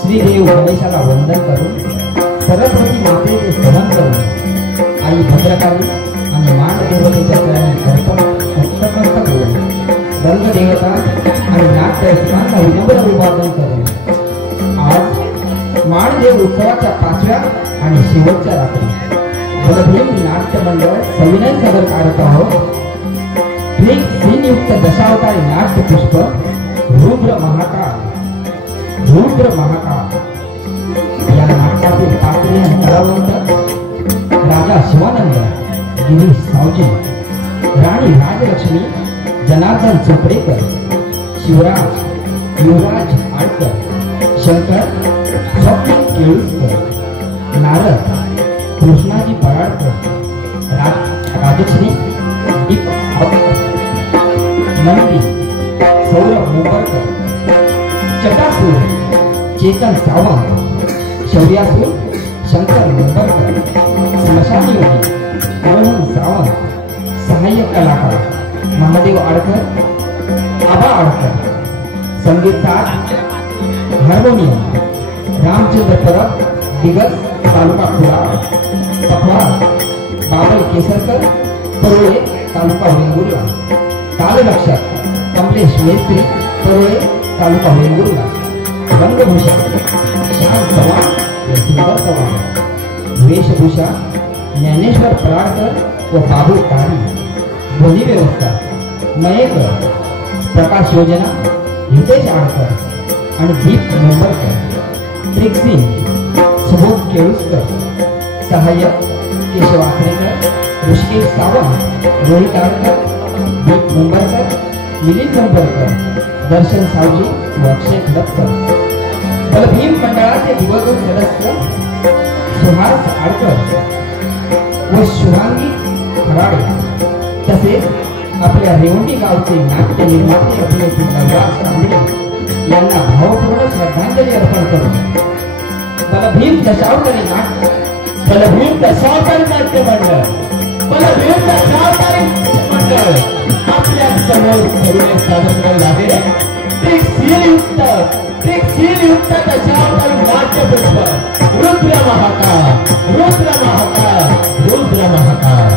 श्रीदेव गणेशाला वंदन करून सरस्वती मातेचे स्मरण करून आई भद्रकाली आणि मांडदेवतेच्या चरणी अर्पण हस्तकंठ करून रंगदेवता आणि नाट्यरसिकांना विनम्र अभिवादन करून आज मांडदेव उत्सवाच्या 5व्या आणि शेवटच्या रात्री बलभीम नाट्य मंडळ सविनय सादर करत आहोत. युक्त दशावतारी नाट्य पुष्प रुद्र महाकाळ या नाटकातील पात्रे आणि कलावंत राजा शिवानंद, गिरीश सावजी, राणी राजलक्ष्मी, जनार्दन चोपडेकर, शिवराज युवराज आडकर, शंकर स्वप्नील केळुसकर, नारद कृष्णाजी पराडकर, राजश्री नंदी सौरभ मुंबरकर, चटासूर चेतन सावंत, शौर्यासूर शंकर मुंबरकर, स्मशानी योगी मोहन सावंत, सहाय्यक कलाकार महादेव आडकर, आबा आडकर, संगीतकार हार्मोनियम रामचंद्र परब, दिग्गज तालुका कुडाळ, पखवाज बाबल केसरकर, परोळे तालुका वेंगुर्ला, ताललक्षक कमलेश मेस्त्री, परोळे तालुका वेंगुर्ला, रंगभूषा श्याम चव्हाण, सुंदर चव्हाण, वेशभूषा ज्ञानेश्वर पराडकर व बाबू तारी, ध्वनी व्यवस्था मयेकर, प्रकाश योजना हितेश आडकर आणि दीप मुंबरकर, ट्रिक्सिंग सुबोध केळुसकर, सहाय्यक केशव आखरेकर, ऋषिकेश सावंत, रोहित आडकर, दीप मुंबरकर, मिलिंद मुंबरकर, दर्शन सावजी व अक्षय खडपकर. बलभीम मंडळाचे दिवंगत सदस्य सुहास आडकर व शुभांगी खराडे तसेच आपल्या रेवंडी गावचे नाट्य निर्माते अभिनेत्री नवराज कांबळे यांना भावपूर्ण श्रद्धांजली अर्पण करून बलभीम दशावतारी नाट्य मंडळ आपल्या समोर करून सादर करायला लागले. युक्त दशावतारी नाट्य पुष्प रुद्र महाकाळ रुद्र महाकाळ रुद्र महाकाळ.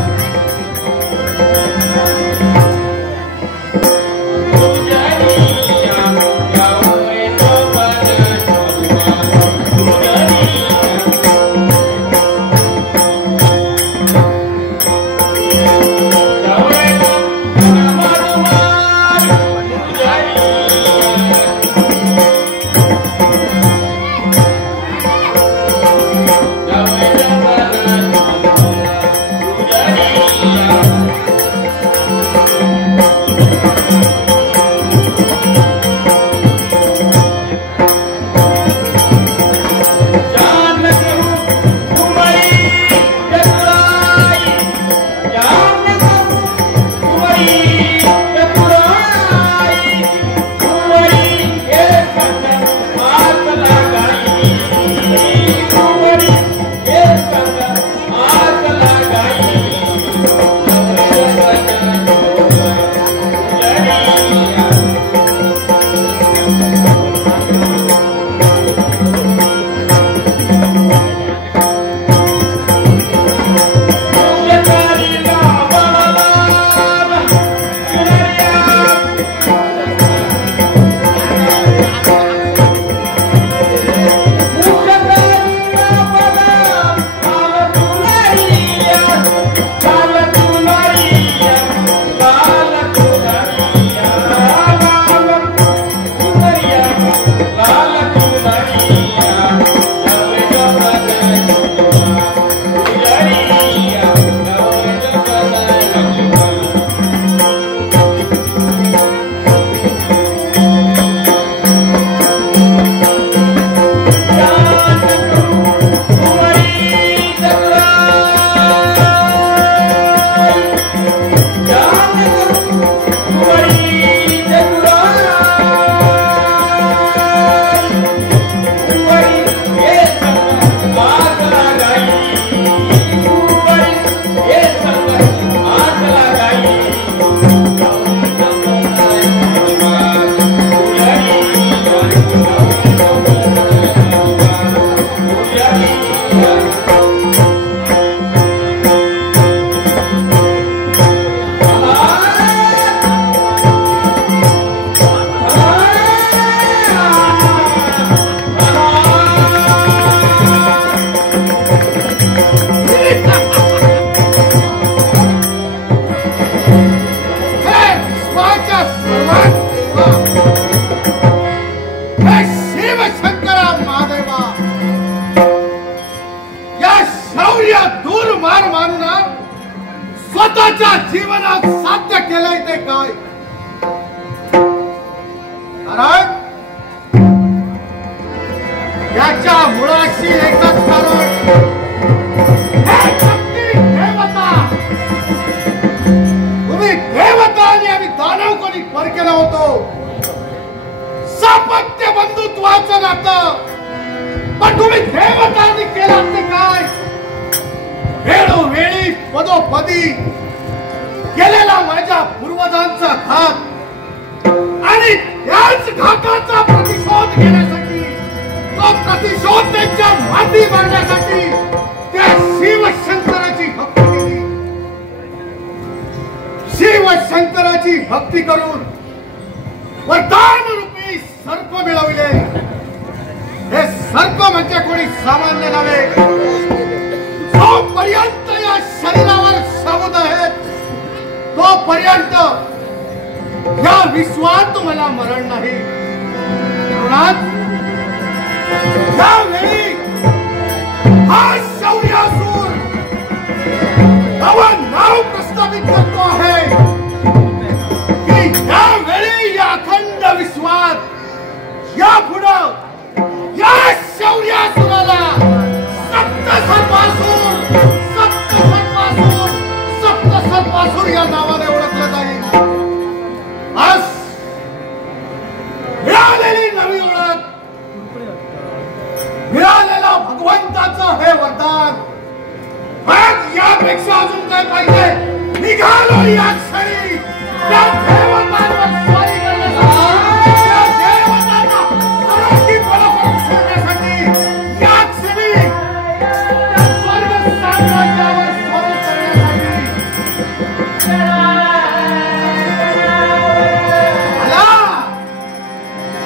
स्वतःच्या जीवनात साध्य केलंय ते काय? कारण याच्या मुळाशी एकच कारण, देवता. तुम्ही देवता आणि आम्ही दानव कोणी परकेला होतो. सापत्य बंधुत्वाचं नातं, पण तुम्ही देवतांनी केलं ते काय? वेळोवेळी पदोपदी केलेला माझ्या पूर्वजांचा घात आणि त्याच घाताचा प्रतिशोध घेण्यासाठी, तो प्रतिशोध त्यांच्या माती मारण्यासाठी त्या शिवशंकराची भक्ती केली. शिवशंकराची भक्ती करून वरदान रूपी सर्प मिळवले. हे सर्प म्हणजे कोणी सामान्य नव्हे. जोपर्यंत या शरीरावर शब्द आहेत तोपर्यंत या विश्वात मला मरण नाही. त्यावेळी हा शौर्यासूर नवं नाव प्रस्तावित करतो आहे की त्यावेळी या अखंड विश्वात या पुढं या शौर्यासुराला सप्तसर्पासूर या नावाने ओळखलं जाईल. आज मिळालेली नवी ओळख, मिळालेला भगवंताचं हे वरदान, आज यापेक्षा अजून काय पाहिजे? निघालो या क्षणी त्या देवतांवर स्वारी करण्यासाठी, त्या देवतांना अनोखी पराक्रम सोडण्यासाठी, या क्षणी त्या स्वर्ग साम्राज्यावर स्वारी करण्यासाठी.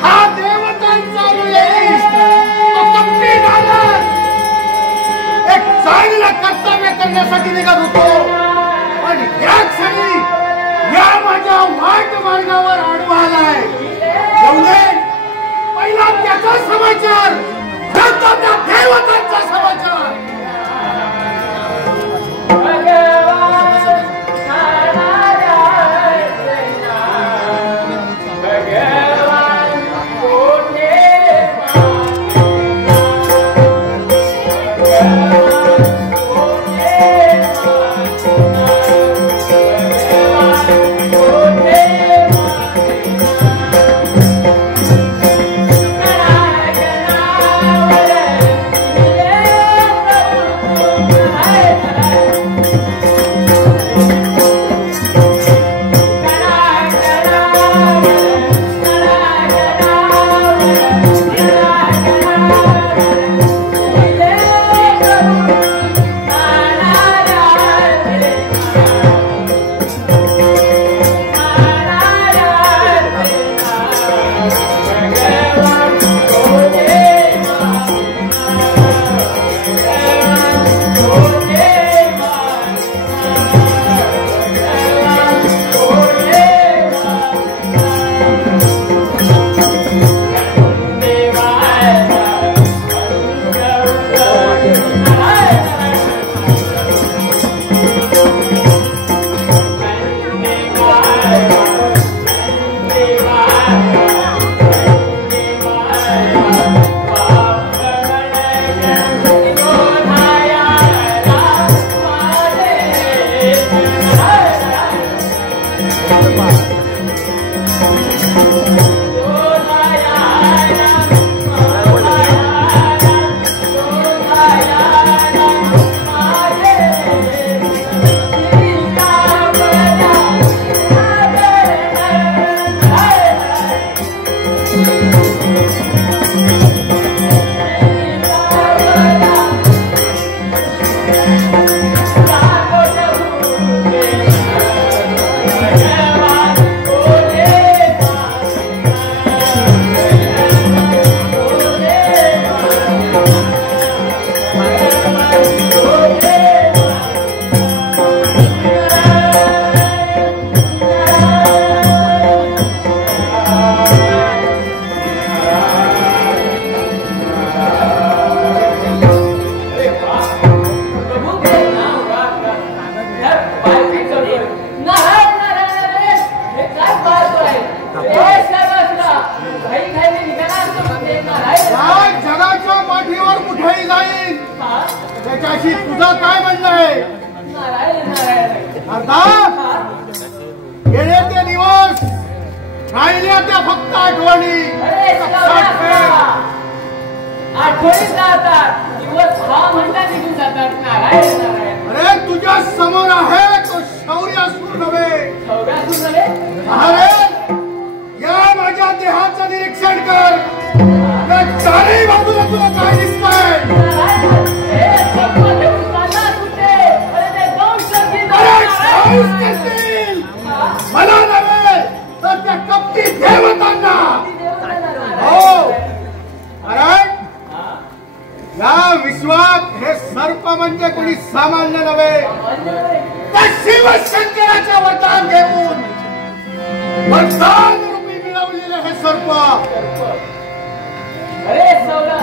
हा देवतांचा तो कपटी नालक एक चांगलं कर्तव्य करण्यासाठी निघत होतो. पण आता गेले ते दिवस राहिल्या त्या फक्त आठवणी. आठवणीत राहतात दिवस हा म्हणता निघून जातात. नारायण नारायण. अरे तुझ्या समोर आहे तो शौर्यासूर नव्हे. शौर्यासूर नव्हे. अरे या माझ्या देहाचं निरीक्षण कर. या चारही बाजूला तुला काय दिसतंय? मला नव्हे तर त्या कपटी देवतांना. हो कारण या विश्वात हे सर्प म्हणजे कोणी सामान्य नव्हे. त्या शिवशंकराच्या वरदान घेऊन वरदान रूपी मिळवलेले हे सर्प. अरे सौरा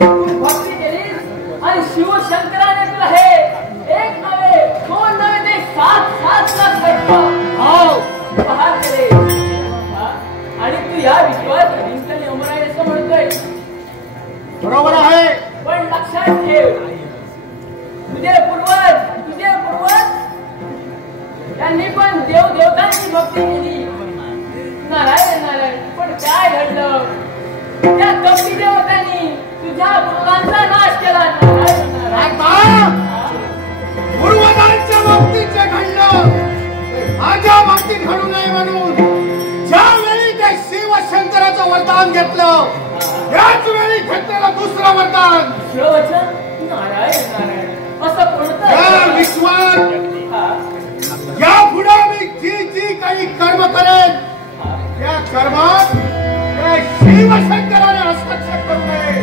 तू भक्ती केलीस आणि शिवशंकराने तुला हे एक नव्हे दोन नव्हे ते 7 लाख सर्प बहार केले. आणि तू या विश्वात रिंकण यमराज असं म्हणतोय. बरोबर आहे. पण लक्षात ठेव तुझे पूर्वज त्यांनी पण देवदेवतांची भक्ती केली. नारायण नारायण. पण काय घडलं? त्या कपटी देवतांनी तुझ्या पूर्वांचा नाश केला. नारायण नारायण. पूर्वजांच्या बाबतीचे घडलं माझ्या बाबतीत घडू नये म्हणून ज्यावेळी त्या शिवशंकराचं वरदान घेतलं त्याच वेळी घेतलेलं दुसरं वरदान. नारायण नारायण. असं कोणतं या विश्वात या पुढे मी जी काही कर्म करेन त्या कर्मात त्या शिवशंकराने हस्तक्षेप करू नये.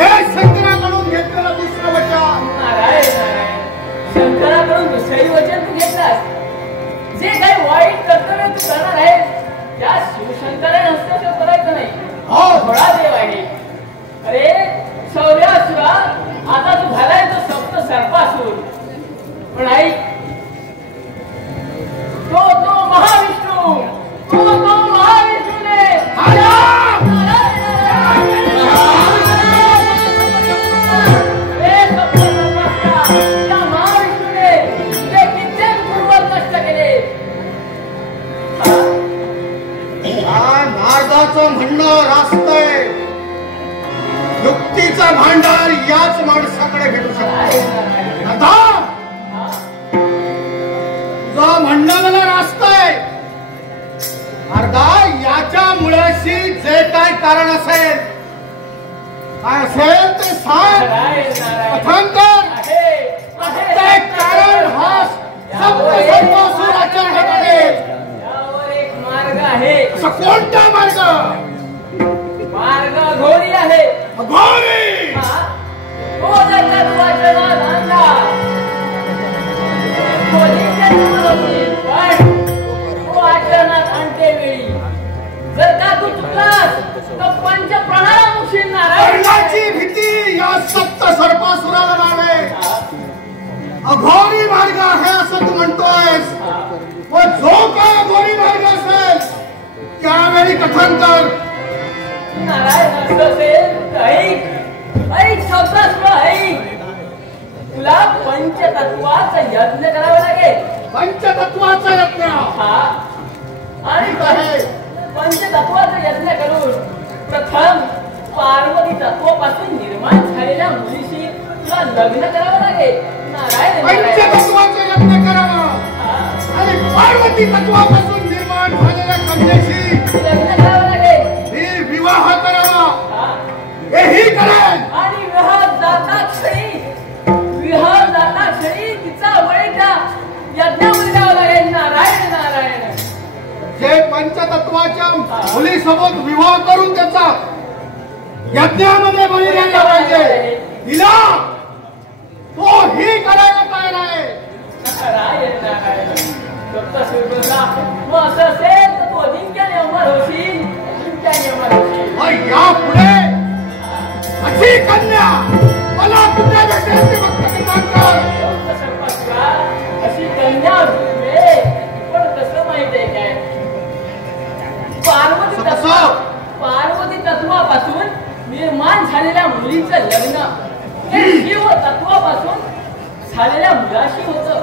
या शंकराकडून घेतलेलं दुसरं वचन. नारायण नारायण. शंकराकडून दुसरंही वचन तू घेतलास. जे काही वाईट कर्तव्य तू करणार आहेस त्या शिवशंकराने हस्तक्षेप करायचं नाही. थोडा देव आहे. अरे शौर्यासुरा आता तू झालाय तो सप्त सर्पासूर. पण ऐक तो महाविष्णू महाविष्णूने त्या महाविष्णूने तुझे कित्येक पूर्वज नष्ट केले. नारदाचं म्हणणं रास्तय. युक्तीचा भांडार याच माणसाकडे भेटू शकतो. तुझं म्हणणं मला रास्तय. नारदा याच्या मुळाशी जे काय कारण असेल काय असेल ते सांग. कथन कर. ते कारण हा सप्तसर्पासुराच्या हाताने. यावर एक मार्ग आहे. असा कोणता मार्ग? मार्ग घोरी आहे. घोरी. तो त्याच्या वाचनात आणला. पण तो आचरणात आणते वेळी जर का तू चुकलास तर पंच प्रणाला मुशील. मरणाची भीती या सप्त सर्पासुराला नावे. अघोरी मार्ग आहे असं तू म्हणतोयस. व जो काय अघोरी मार्ग असेल त्यावेळी कथन कर. नारायण असं असेल ऐक शब्दास्त्र ऐक. तुला पंचतत्वाचा यज्ञ करावा लागेल. पंचतत्वाचा यज्ञ. आणि पंचतत्वाचा यज्ञ करून प्रथम पार्वती तत्वापासून निर्माण झालेल्या मुलीशी तुला लग्न करावं लागेल. नारायण. पंचतत्वाचा यज्ञ करावा आणि पार्वती तत्वापासून निर्माण झालेल्या कन्येशी लग्न करावं लागेल. ही विवाह करावा. हेही करेल. आणि विवाह जाता क्षणी तिचा बळी त्या यज्ञामध्ये द्यावा लागेल. नारायण नारायण. जे पंचतत्वाच्या मुलीसोबत विवाह करून त्याचा यज्ञामध्ये बळी द्यायला पाहिजे तिला तो ही करायला तयार आहे. नारायण नारायण. मग असं असेल तर तू अजिंक्याने अमर होशील. या पुढे अशी कन्या मला कुठे भेटेल ते फक्त अशी कन्या पण कसं माहितीये काय? पार्वती तत्वापासून निर्माण झालेल्या मुलीचं लग्न हे शिव तत्वापासून झालेल्या मुलाशी होतं.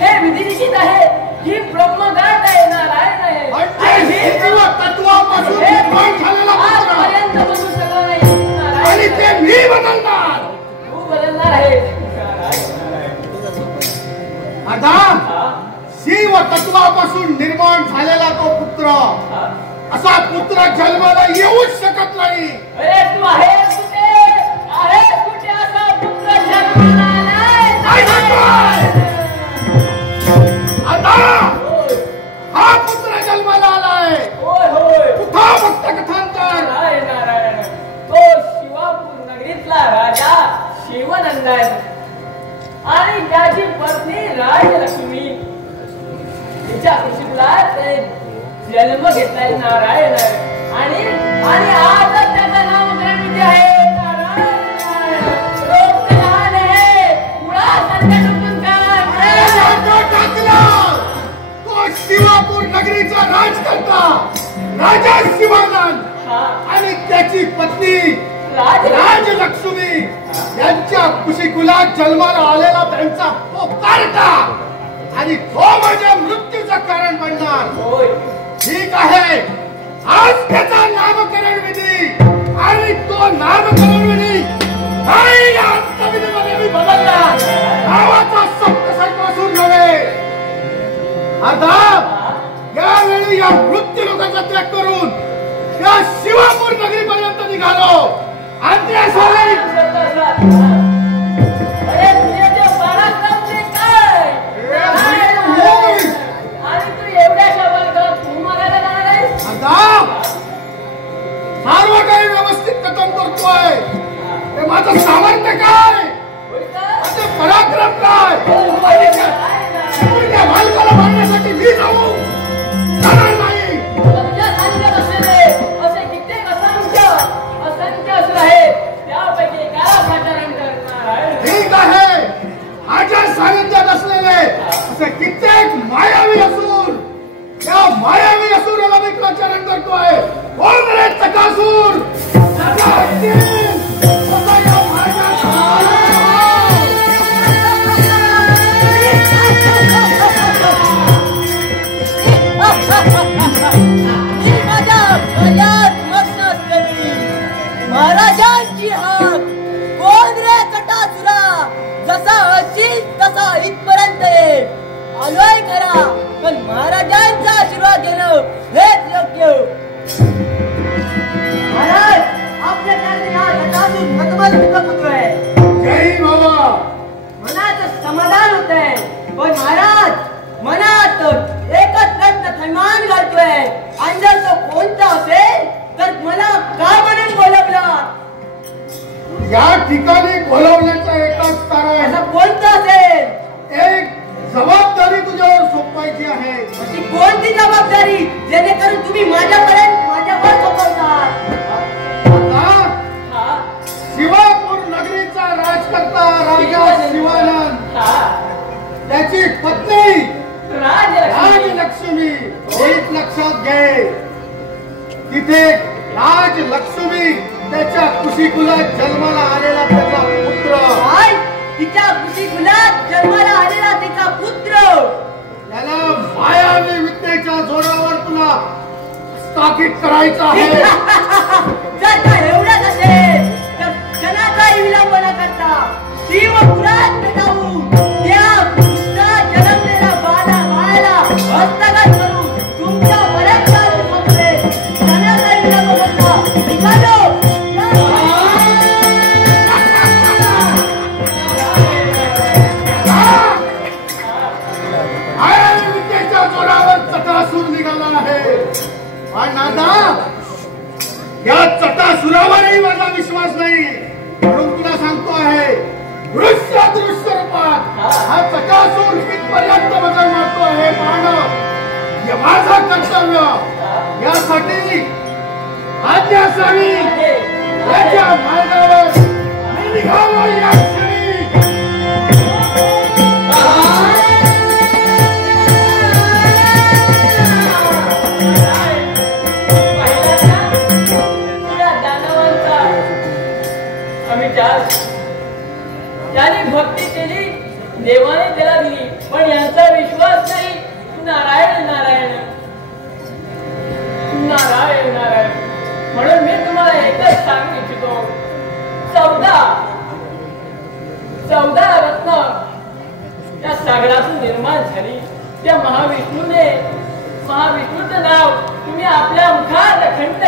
हे ही ब्रह्मगाठ आहे, नारायण आहे. म्हणजे शिव तत्वापासून निर्माण झालेला पुत्र आजपर्यंत बनू शकला नाही, नारायण. आणि ते मी बदलणार. तू बदलणार आहे. आता शिव तत्वापासून निर्माण झालेला तो पुत्र, असा पुत्र जन्माला येऊच शकत नाही. अरे तू आहेस कुठे, आहेस कुठे असा पुत्र जन्माला आलाय? आता हा पुत्र जन्माला आलाय. होय होय. कुठं भक्त कथांतर. नारायण नारायण. तो शिवापूर नगरीतला राजा शिवनंदन आणि त्याची पत्नी राजलक्ष्मी, तिच्या कुशीला जन्म घेतलाय, नारायण. आणि आणि आज त्याचं नामकरण विधी आहे, नारायण. रोग लहान आहे, मुळा संकट तो शिवापूर नगरीचा राजकर्ता राजा शिवानंद आणि त्याची पत्नी राजलक्ष्मी यांच्या कुशीकुलात जन्माला आलेला त्यांचा तो कारटा, आणि तो माझ्या मृत्यूचं कारण बनणार. ठीक आहे, आज त्याचा नामकरण विधी, आणि तो नामकरण विधी या अंतविधीमध्ये मी बदलला. गावाचा सप्तसर्पासून नव्हे. आता यावेळी या मृत्यू लोकांचा त्याग करून या शिवापूर नगरीपर्यंत निघालो. अंत्यासाठी अरे तुझे पराक्रम ते काय? आणि तू एवढ्याशा वर्गात तू मागायला जाणार आहेस? आता सर्व काही व्यवस्थित कथन करतोय. ते माझं सामर्थ्य काय, माझे पराक्रम काय, त्या मालकाला मारण्यासाठी मी जाऊ जाणार नाही. तुझ्या सांगण्यात असलेले असे कित्येक असंख्य असुर आहेत, त्यापैकी एकाला पाचारण करणार आहे. ठीक आहे, माझ्या सानिध्यात असलेले असे कित्येक मायावी असुर, त्या मायावी असुराला मी प्रचारण करतोय. कोण रे चकासूर? महाराजांची हाक, कोण रे चटासुरा? जसा असील तसा इथपर्यंत ये. आलोय खरा, पण महाराजांचा आशीर्वाद घेणं हेच योग्य. महाराज, आपल्या त्याने हा चटासूर मतमस्त पुत्र आहे. जय बाबा. मनाचं समाधान होत आहे, पण महाराज मनात एकच प्रश्न थैमान घालतोय. आणि जर तो कोणता असेल तर मला का म्हणून बोलवलं? या ठिकाणी बोलवण्याचं एकच कारण, असं कोणतं असेल? एक जबाबदारी तुझ्यावर सोपवायची आहे. अशी कोणती जबाबदारी जेणेकरून तुम्ही माझ्यावर सोपवतात? आता शिवापूर नगरीचा राजकर्ता राजा शिवानंद, त्याची पत्नी राजलक्ष्मी, एक लक्षात घे. तिथे राजलक्ष्मी त्याच्या कुशीकुलात जन्माला आलेला त्याचा पुत्र, काय? तिच्या कुशीकुलात जन्माला आलेला तिचा पुत्र, त्याला मायावी विद्येच्या जोरावर तुला स्थापित करायचं आहे. जर का एवढंच असेल तर क्षणाचाही विलंब न करता शिवपुरात जाऊन त्या पुत्र जन्मलेला बाळाला हस्तगत करून तुमच्या परत चालू शकते. क्षणाचाही विलंब करता निघालो. मायावी विद्येच्या जोरावर चटासूर निघाला आहे. पण नादा, या चटासुरावरही माझा विश्वास नाही, म्हणून तुला सांगतो आहे, दृश्य रूपात हा चटासूर कितपर्यंत बदल मारतो आहे पाहणं हे माझं कर्तव्य. यासाठी आज्ञा असावी. त्याच्या मार्गावर मी निघालो. या क्षणी त्याने भक्ती केली, देवाने त्याला दिली, पण यांचा विश्वास नाही. गर्भातून निर्माण झाली त्या महाविष्णूचं नाव तुम्ही आपल्या मुखात खंड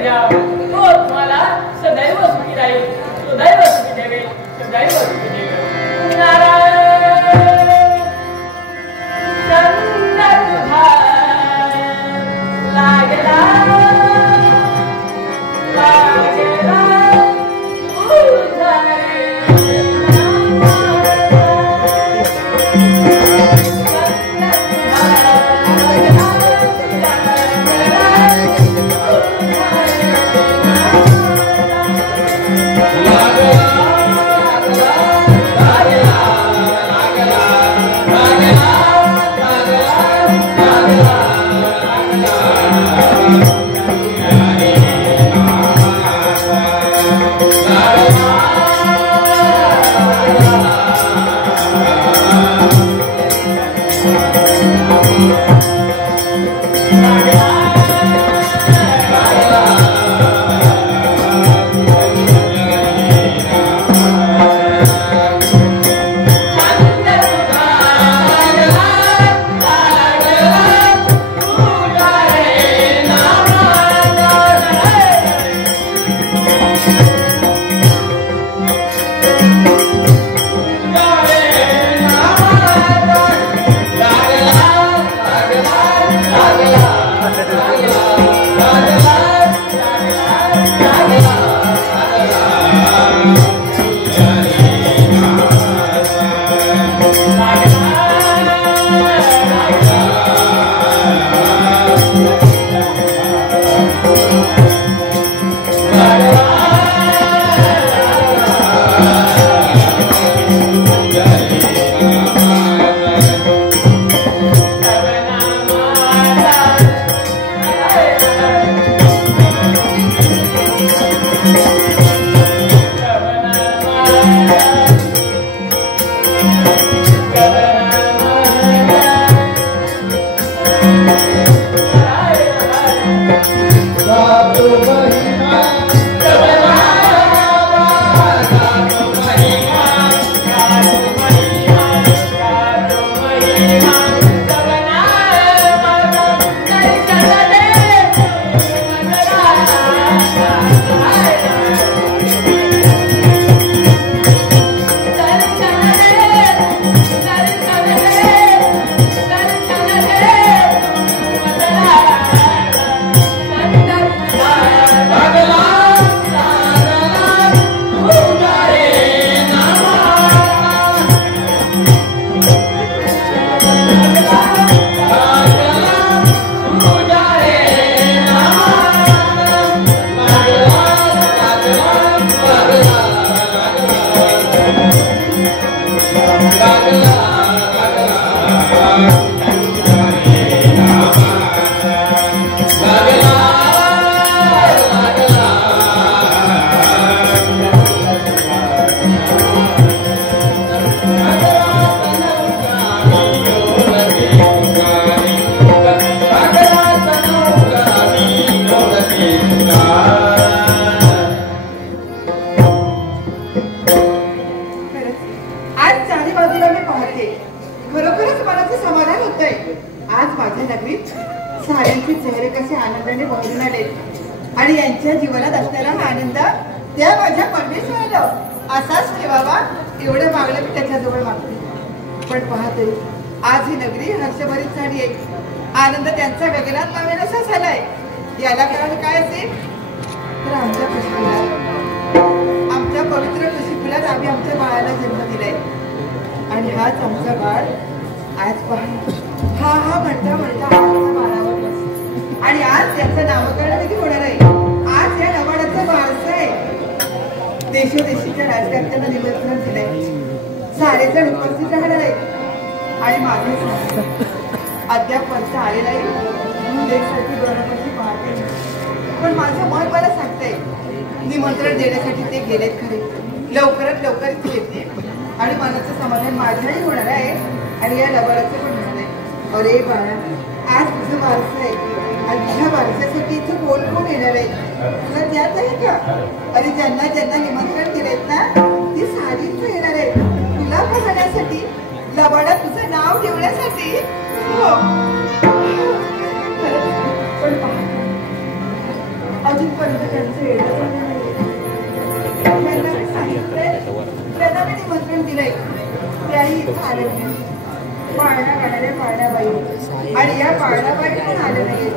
घ्या तो तुम्हाला सदैव सुखी राहील, सदैव सुखी ठेवेल, सदैव सुखी ठेवेल. नारायण चंद्र तुझा लागला आणि यांच्या जीवनात असणारा हा आनंद त्या माझ्या परमेश्वराला असाच ठेवावा एवढं मागलं मी त्याच्याजवळ मागते. पण पाहते आज ही नगरी हर्षभरीत झाली आहे. आनंद त्यांचा वेगळाच नव्यानसा झालाय. याला कारण काय असेल तर आमच्या कुशीफुलात, आमच्या पवित्र कुशीफुलात आम्ही आमच्या बाळाला जन्म दिलाय. आणि हाच आमचा बाळ आज पहा हा म्हणता म्हणता आमच्या बाळावर बसला. आणि आज याचं नामकरण कधी होणार आहे. आज या नवाडाचं बारसं आहे. देशोदेशीच्या राजकारत्यांना निमंत्रण दिलंय. सारेजण उपस्थित राहणार आहे. आणि माझे अद्याप वर्ष आलेला आहे. लेकसाठी डोळ्यापाशी पाहते. पण माझं मन मला सांगतंय निमंत्रण देण्यासाठी ते गेलेत खरे. लवकरात लवकर ते येते आणि मनाचं समाधान माझ्याही होणार आहे आणि या लबाडाचं पण होणार आहे. अरे बाळा आज तुझं बारसं आहे आणि तुझ्या बारशासाठी इथं कोण कोण येणार आहे तुला त्यात आहे का? अरे ज्यांना ज्यांना निमंत्रण दिलेत ना ती सारीच येणार आहे तुला पाहण्यासाठी. लबाडा तुझं नाव इथं आले नाही. पाळणा गाणाऱ्या पाळणाबाई आणि या पाळणाबाई पण आले नाही.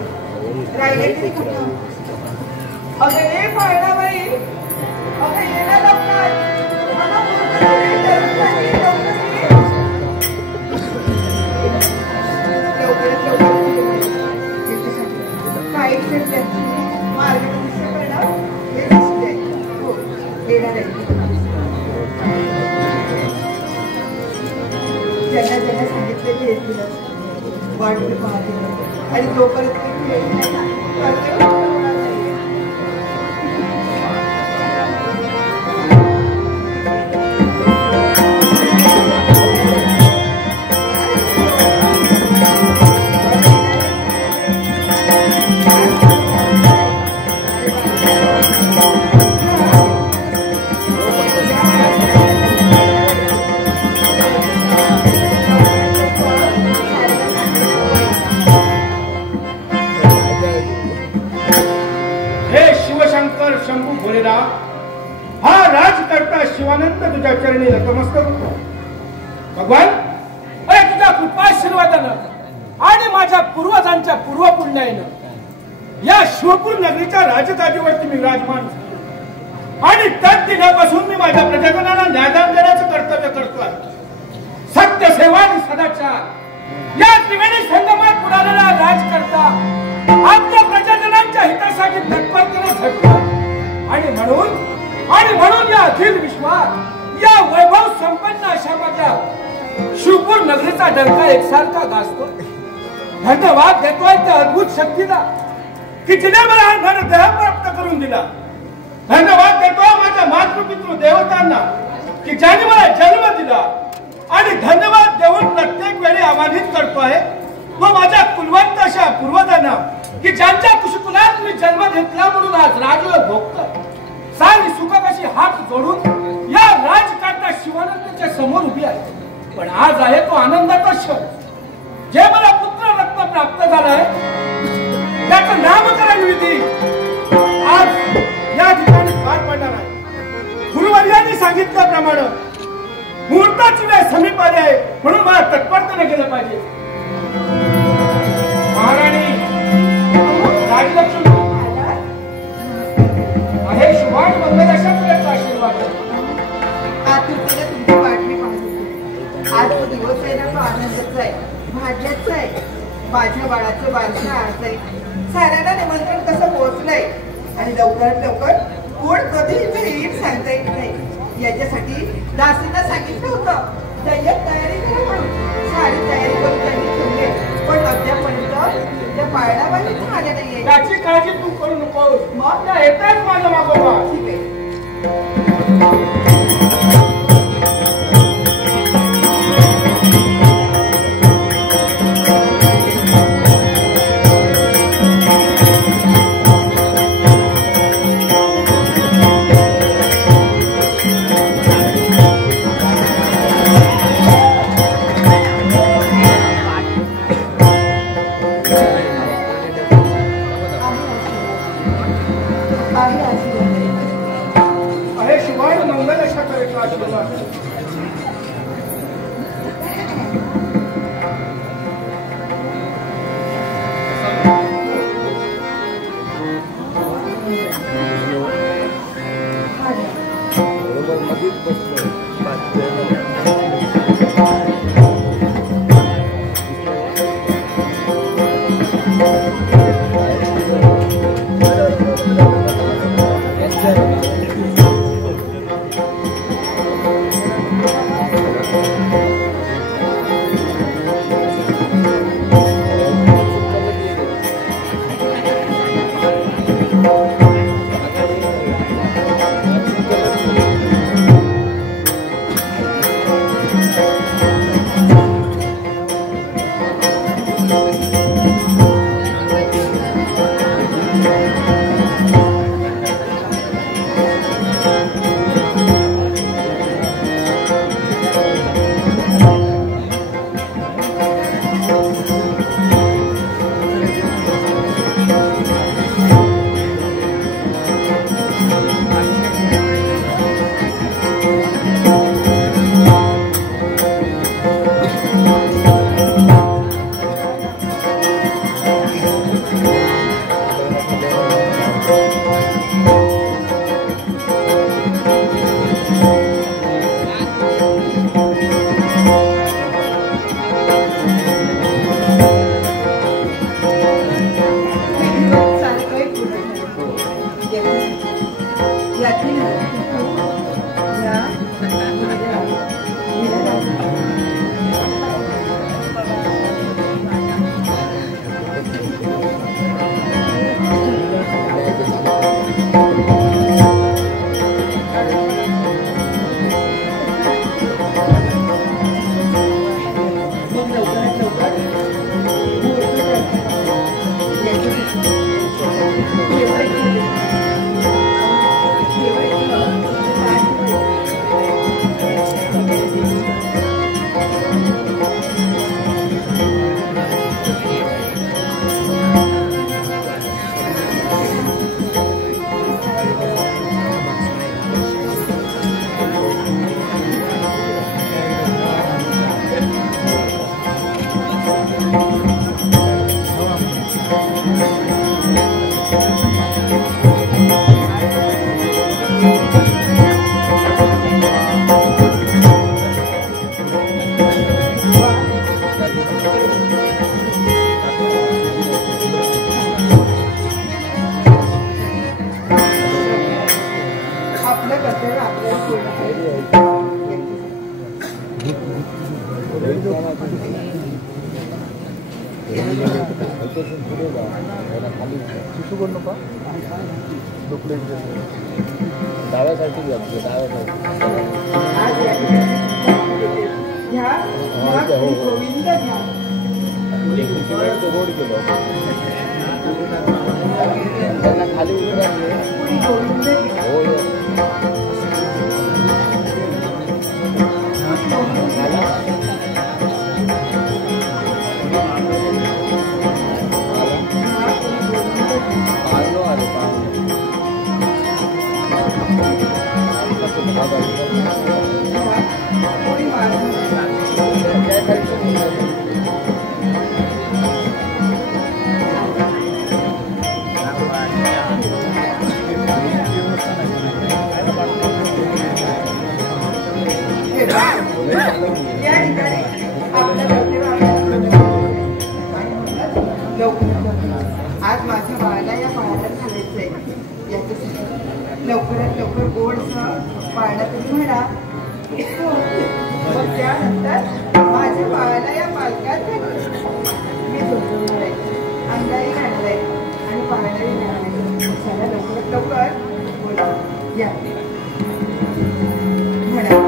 राहिले तरी कुठं? अगं ये पाळणाबाई, अगं ये ना लवकर. मला काही मार्गदर्शन करणं हे दिसते. हो येणार आहे. ज्यांना सांगितले ते येतीलच. वाटून पाहते आणि तोपर्यंत शंभू भोलेरा, हा राजकर्ता शिवानंद तुझ्या चरणी नतमस्तक होतो. भगवान, अरे तुझ्या कृपाशीर्वादानं आणि माझ्या पूर्वजांच्या पूर्वपुण्यानं या शिवपूर नगरीच्या राजगादीवरती मी विराजमान झालो आणि त्याच दिनापासून मी माझ्या प्रजाजनांना न्यायदान देण्याचं कर्तव्य करतोय. सत्य, सेवा आणि सदाचार या त्रिवेणी संगमात पुढालेला राजकर्ता आपल्या प्रजाजनांच्या हितासाठी तत्परतेने झटतो आणि म्हणून या अखिल विश्वात या वैभव संपन्न अशा माझ्या शिवपूर नगरीचा डंका एकसारखा गाजतो. धन्यवाद देतोय त्या अद्भुत शक्तीला की जिने मला हा देह प्राप्त करून दिला. धन्यवाद देतोय माझ्या मातृपितृ देवतांना की ज्यांनी मला जन्म दिला आणि धन्यवाद देऊन प्रत्येक वेळी आवाहित करतोय तो माझ्या कुलवंत अशा पूर्वजांना की ज्यांच्या कुशकुलात मी जन्म घेतला म्हणून आज राजयोग भोगतोय. सारी सुखाशी हात जोडून या राजकर्ता शिवानंदाच्या समोर उभी आहे. पण आज आहे तो आनंदाचा क्षण. जे मला पुत्र रत्न प्राप्त झालंय त्याचं नामकरण विधी आज या ठिकाणी पार पडणार आहे. गुरुवर्यांनी सांगितल्याप्रमाणे मुहूर्ताची वेळ समीप आली आहे म्हणून मला तत्परतेने गेलं पाहिजे. महाराणी राजलक्ष्मी आहे शुभान मंगल अशा प्रकारचा आशीर्वाद. आतुरतेने तुमची वाट मी पाहत होते. आज तो दिवस आहे ना, तो आनंदाचा आहे, भाग्याचा आहे. माझ्या बाळाचं बारसं आज आहे. साऱ्यांना निमंत्रण कसं पोहोचलंय आणि लवकरात लवकर कोण कधी इथे येईल सांगता येत नाही. याच्यासाठी दासींना सांगितलं होतं तयारी करा म्हणून. सारी तयारी करून त्यांनी ठेवली, पण अद्यापर्यंत त्या पाळणाबाई इथे आल्या नाहीये. त्याची काळजी तू करू नकोस. मग त्या येतात माझ्या मागोबा. ठीक आहे. आहे डाव्यासाठी गोविंद घ्या त्यांना खाली उतरले आज माझ्या बाळाला या पाण्यात घालायचंय याच्यासाठी लवकरात लवकर गोडसं पाण्यात म्हणा मग त्यानंतर माझ्या बाळाला या पालक्यात मी झोपवणार आहे अंगाई घाललाय आणि पाण्याही घालायचं लवकरात लवकर बोला या म्हणा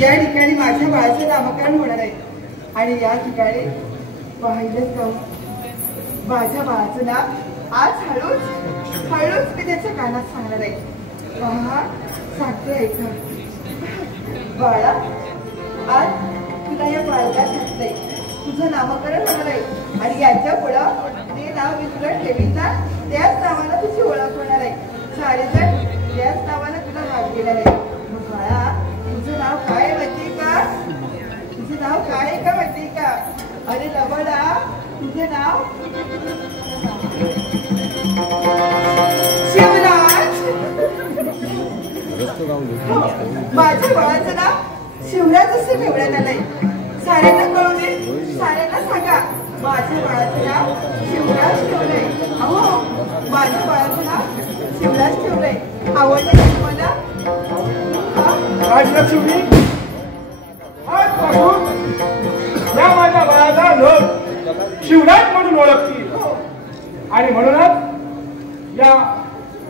या ठिकाणी माझ्या बाळाचं नामकरण होणार आहे आणि या ठिकाणी पाहिलं जाऊ माझ्या बाळाचं नाव आज हळूच मी त्याच्या कानात सांगणार आहे. पहा सांगते ऐका बाळा, आज तुला या बाळकात घातलंय, तुझं नामकरण होणार आहे आणि याच्या पुढं ते नाव मी तुला ठेवीन ना त्याच नावानं तुझी ओळख होणार आहे. सारेजण त्याच नावानं तुला हात घेणार आहे. मग बाळा तुझं नाव काय म्हणते का? तुझं नाव काय का म्हणते का? अरे लबडा, तुझं नाव शिवराज. माझ्या बाळाचं नाव शिवराज असं ठेवण्यात आलंय. साऱ्यांना कळू दे, साऱ्यांना सांगा माझ्या बाळाचं नाव शिवराज ठेवलंय. अहो माझ्या बाळाचं नाव शिवराज ठेवलंय. आवडलं तुम्हाला? राजलक्ष्मी, आजपासून या माझ्या बाळाला लोक शिवराज म्हणून ओळखतील आणि म्हणूनच या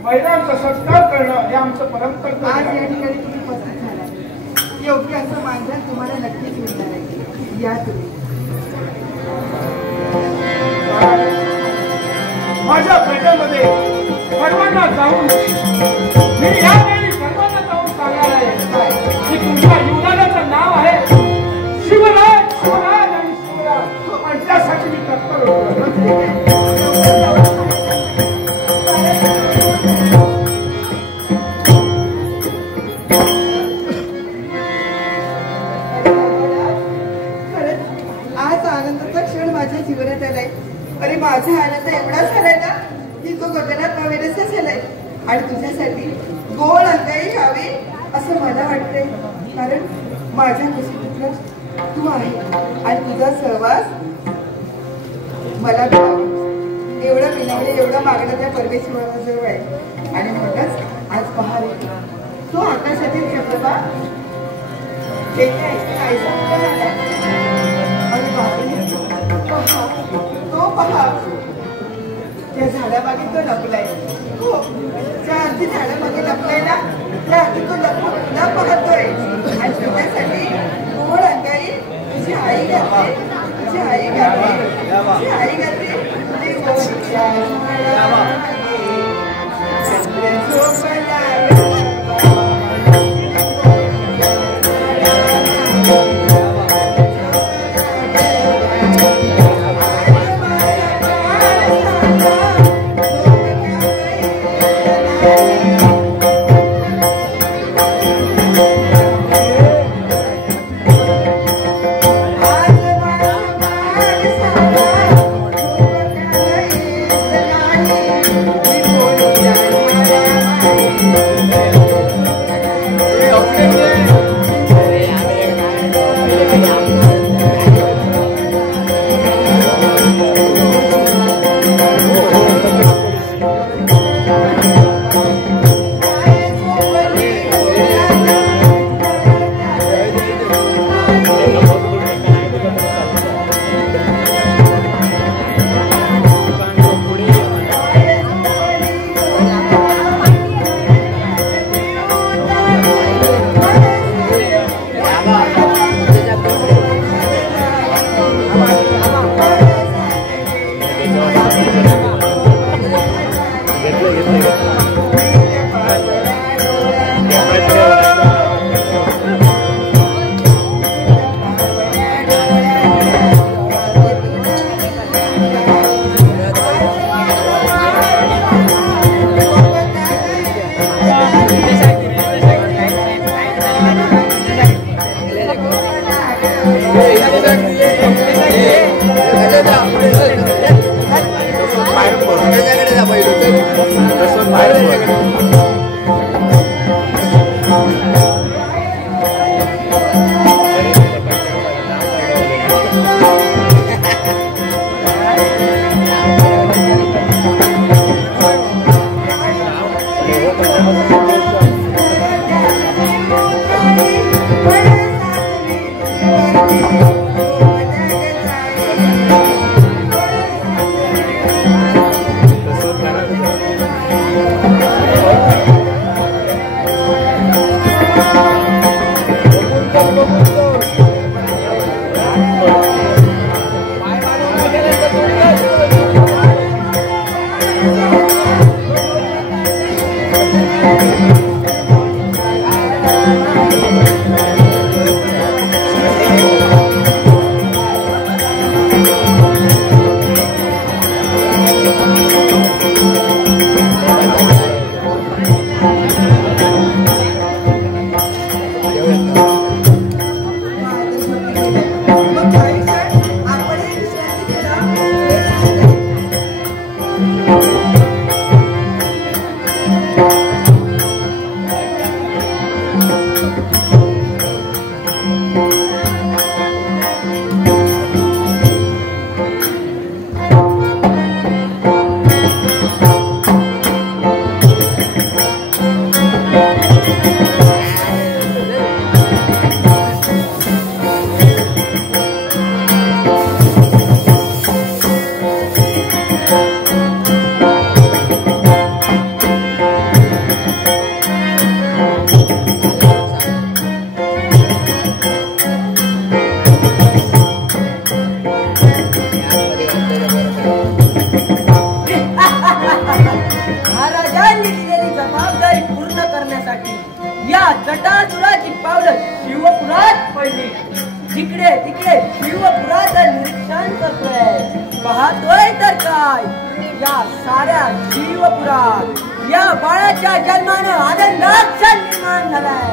महिलांचा सत्कार करणं हे आमचं परम कर्तव्य आज आहे. या ठिकाणी तुम्ही उपस्थित झाला, योग्य असं मानधन तुम्हाला नक्कीच मिळणार आहे. या तुम्ही आहे सर्वांना जाऊन मी यावेळी सर्वांना जाऊन सांगणार आहे की तुमच्या युवराजाचं नाव आहे शिवराज शिवराज आणि शिवराज आणि त्यासाठी मी तत्पर होतो. आज आनंदाचा क्षण माझ्या जीवनात आलाय. अरे माझा आनंद एवढा झालाय ना की तो गगनात नवेसा झालाय. आणि तुझ्यासाठी गोड अंगाई यावी असं मला वाटतंय. कारण माझ्या कुशीतलं तू आहे आणि तुझा सहवास मला एवढं विनवणे एवढं मागणं त्या परमेश्वराजवळ आहे. आणि म्हणूनच आज पहार येतो तो आकाशातील चंद्रमा तो पहा त्या झाडामागे तो लपलाय. हो ज्या अगदी झाडामागे लपलाय ना त्या अगदी तो न पाहतोय. आणि तुझ्यासाठी गोड अंगाई तुझी आई घातली तुझी आई घातली तुझी आई घातली तुझी गोडच्या चंद्र झोपला पाहतोय तर काय या साऱ्या जीवपुरात या बाळाच्या जन्मानं आनंदाचा निर्माण झालाय,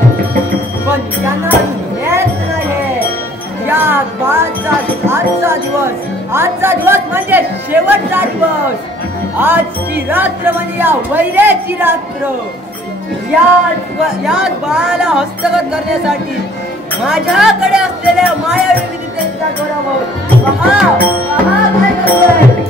पण त्यांना हेच नाहीये या बाळाचा आजचा दिवस म्हणजे शेवटचा दिवस. आजची रात्र म्हणजे या वैऱ्याची रात्र. या बाळाला हस्तगत करण्यासाठी माझ्याकडे असलेल्या मायावी विद्येचा गौरव पहा काय करतोय.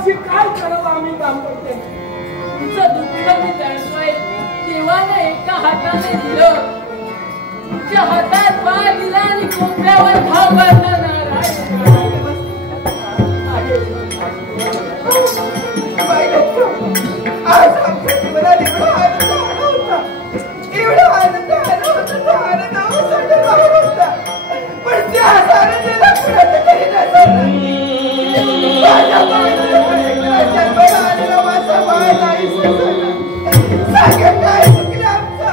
दुःखाशी काय करावं आम्ही दाम्पत्य? तुमचं दुःख मी जाणतोय. देवाने एका हाताने दिलं, तुमच्या हातात पाय दिला आणि कोपऱ्यावर भाव घातला. आज आमच्या जीवनात एवढा आनंद आला होता, एवढा आनंद आला होता, तो आनंद ओसंडून होता, पण त्या आनंदाला कुणाचं काही नसलं. माझ्या बाळाला जन्माला आलेला माझा बाळ नाहीसा झाला. सांगा काय चुकलं आमचं?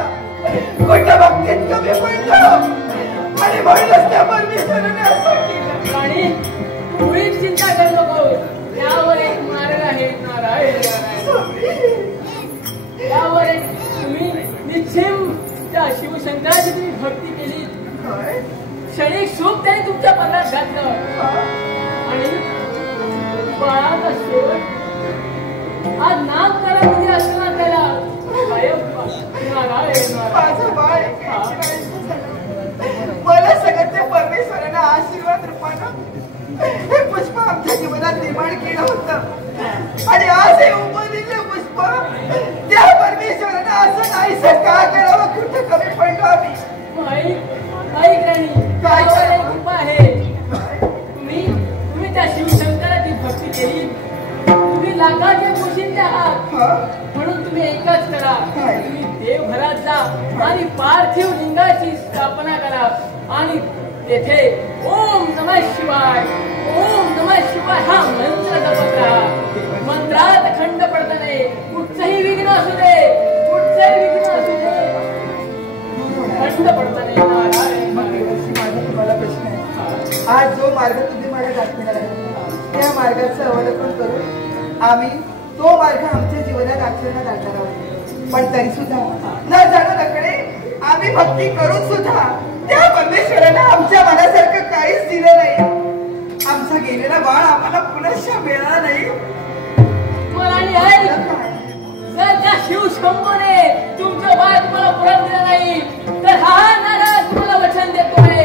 कुठं बाबतीत कमी पडलं आणि म्हणूनच त्या परमेश्वराने असं केलं. आणि मुळीच चिंता करू नकोस, यावर एक मार्ग आहे. नारायण यावर एक तुम्ही निश्चिम त्या शिवशंकराची तुम्ही भक्ती केली, क्षणिक सुख त्याने तुमच्या पदरात घातलं आणि बाळाचा शेवट आज नामकरणामध्ये असताना त्याला माझं बाळ मला सगळं ते परमेश्वरानं आशीर्वाद रूपानं हे पुष्प आमच्या जीवनात निर्माण केलं होतं आणि आज हे उपदिलं पुष्प त्या परमेश्वरानं असं नाहीसं का करावं? कुठं कमी पडलो आम्ही? ऐक राणी, त्यावर एक उपाय आहे. तुम्ही त्या शिवशंकराची भक्ती केली, तुम्ही लाखाचे पोशिंदे आहात, म्हणून तुम्ही एकच करा. तुम्ही देवघरात जा आणि पार्थिव लिंगाची स्थापना करा आणि तेथे ओम नमः शिवाय, ओम नमः शिवाय हा मंत्र जपत राहा. मंत्रात खंड पडता नाही. कुठचंही विघ्न असू दे, कुठचंही विघ्न असू दे, खंड पडता नाही. माझा तुम्हाला प्रश्न आहे. आज जो मार्ग तुम्ही मला दाखवणार आहे त्या मार्गाचं अवलंबन करून आम्ही तो मार्ग आमच्या जीवनात आचरणात आणणार आहोत. पण तरी सुद्धा न जाणू नकडे आम्ही भक्ती करून सुद्धा त्या परमेश्वरानं आमच्या मनासारखं काहीच दिलं नाही. आमचा गेलेला बाळ आम्हाला पुनश्च मिळाला नाही. जर त्या शिवशंभूने तुमचं बाळ तुम्हाला परत दिलं नाही तर हा नारळ तुम्हाला वचन देतोय,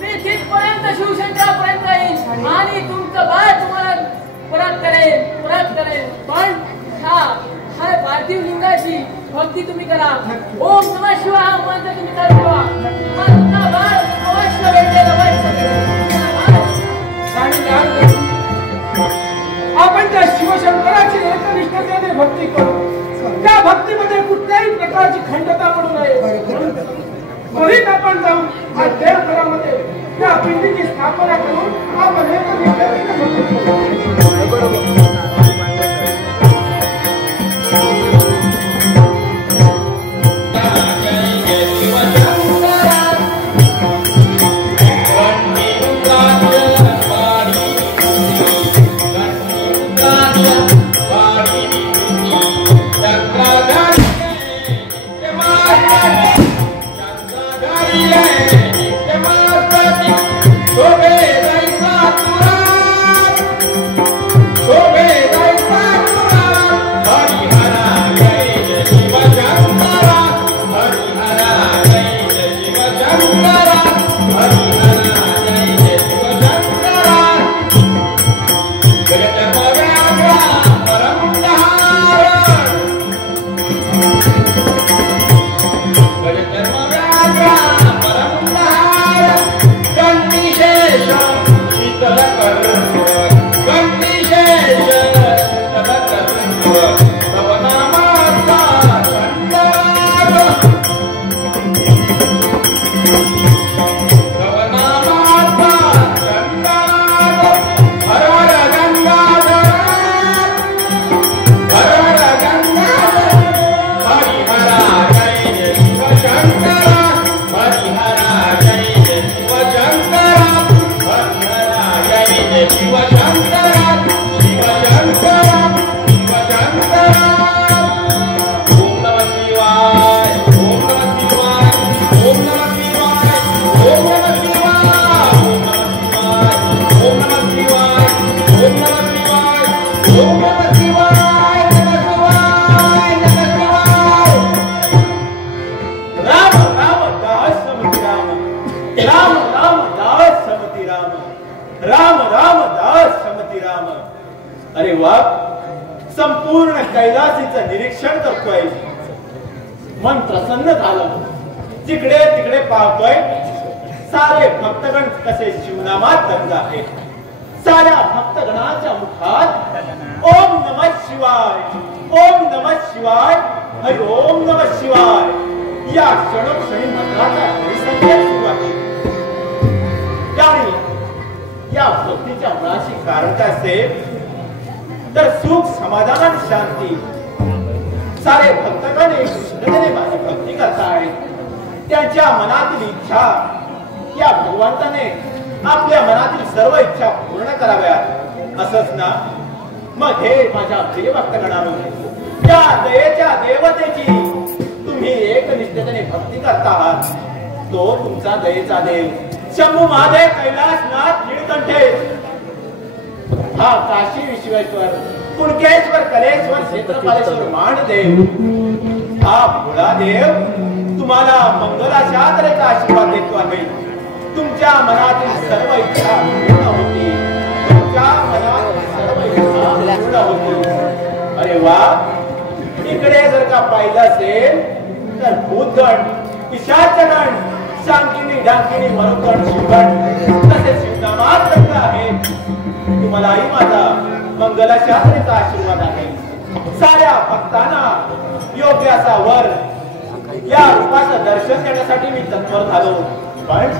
मी तिथपर्यंत शिवशंकरापर्यंत येईल आणि तुमचं बाळ तुम्हाला परत करेल. पण हा पार्थिव लिंगाची भक्ती तुम्ही करा. ओम नमः शिवाय हा मंत्र तुम्ही ठेवा. तुमचा बाळ अवश्य भेटेल, आपण त्या शिवशंकराची एकनिष्ठतेने भक्ती करू. त्या भक्तीमध्ये कुठल्याही प्रकारची खंडता पडू नये. त्वरित आपण जाऊन त्या देवघरामध्ये त्या पिंडीची स्थापना करून आपण एकनिष्ठतेने भक्ती करू. अरे वा, संपूर्ण कैलासीचं निरीक्षण करतोय, मन प्रसन्न झालं. जिकडे तिकडे पाहतोय सारे भक्तगण कसे शिवनामात दंग आहेत. साऱ्या भक्तगणाच्या मुखात ओम नमः शिवाय, ओम नमः शिवाय, हरि ओम नमः शिवाय या क्षणोक्षणी मंत्राचा परिसंख्या सुरू आहे. त्याने या भक्तीच्या मुळाशी कारण काय असेल तर सुख, समाधान आणि शांती. सारे भक्तगण कृष्णने माझी भक्ती करतायत. त्यांच्या मनातील इच्छा या भगवंताने आपल्या मनातील सर्व इच्छा पूर्ण कराव्यात असंच ना. मग हे माझ्या प्रिय भक्तगणांनो, त्या दयेच्या देवतेची तुम्ही एकनिष्ठतेने भक्ती करता आहात. तो तुमचा दयेचा देव शंभू महादेव, कैलासनाथ, नीळकंठेश, हा काशी विश्वेश्वर, कुणकेश्वर, कलेश्वर, क्षेत्रपालेश्वर, मानदेव, हा भोळा देव तुम्हाला मंगलाशास्त्राचा आशीर्वाद देतो आहे. तुमच्या मनातील सर्व इच्छा पूर्ण होती. तुमच्या मनातील सर्व इच्छा पूर्ण होती. अरे वा, इकडे जर का पाहिलं असेल तर भूतगण, पिशाचगण, शांकिनी, डांकिनी, मरुगण, शिवगण तसे शिवनामात दंग आहे. तुम्हालाही माझा मंगलाशास्त्राचा आशीर्वाद आहे. साऱ्या भक्तांना योग्य असा वर या रूपाचं दर्शन देण्यासाठी मी तत्पर झालो. पण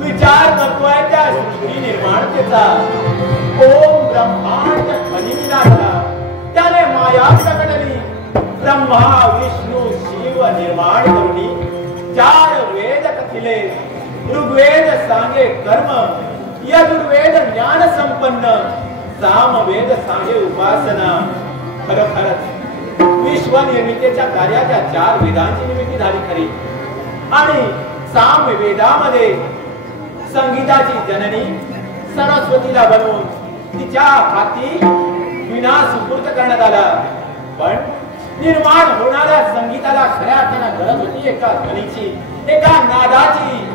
विचार करतोय त्या सृष्टी निर्माणतेचा. ओम ब्रह्मांड ध्वनी लागला, त्याने माया प्रकटली. ब्रह्मा विष्णू शिव निर्माण करुणी 4 वेद कथिले. ऋग्वेद सांगे कर्म, यजुर्वेद ज्ञान संपन्न, सामवेद सांगे उपासना. खरोखरच विश्व निर्मितीच्या कार्याच्या 4 वेदांची निर्मिती झाली खरी. आणि सामवेदामध्ये संगीताची जननी सरस्वतीला बनवून तिच्या हाती विना सुपूर्त करण्यात आला. पण निर्माण होणाऱ्या संगीताला खऱ्या अर्थानं गरज होती एका ध्वनीची, एका नादाची.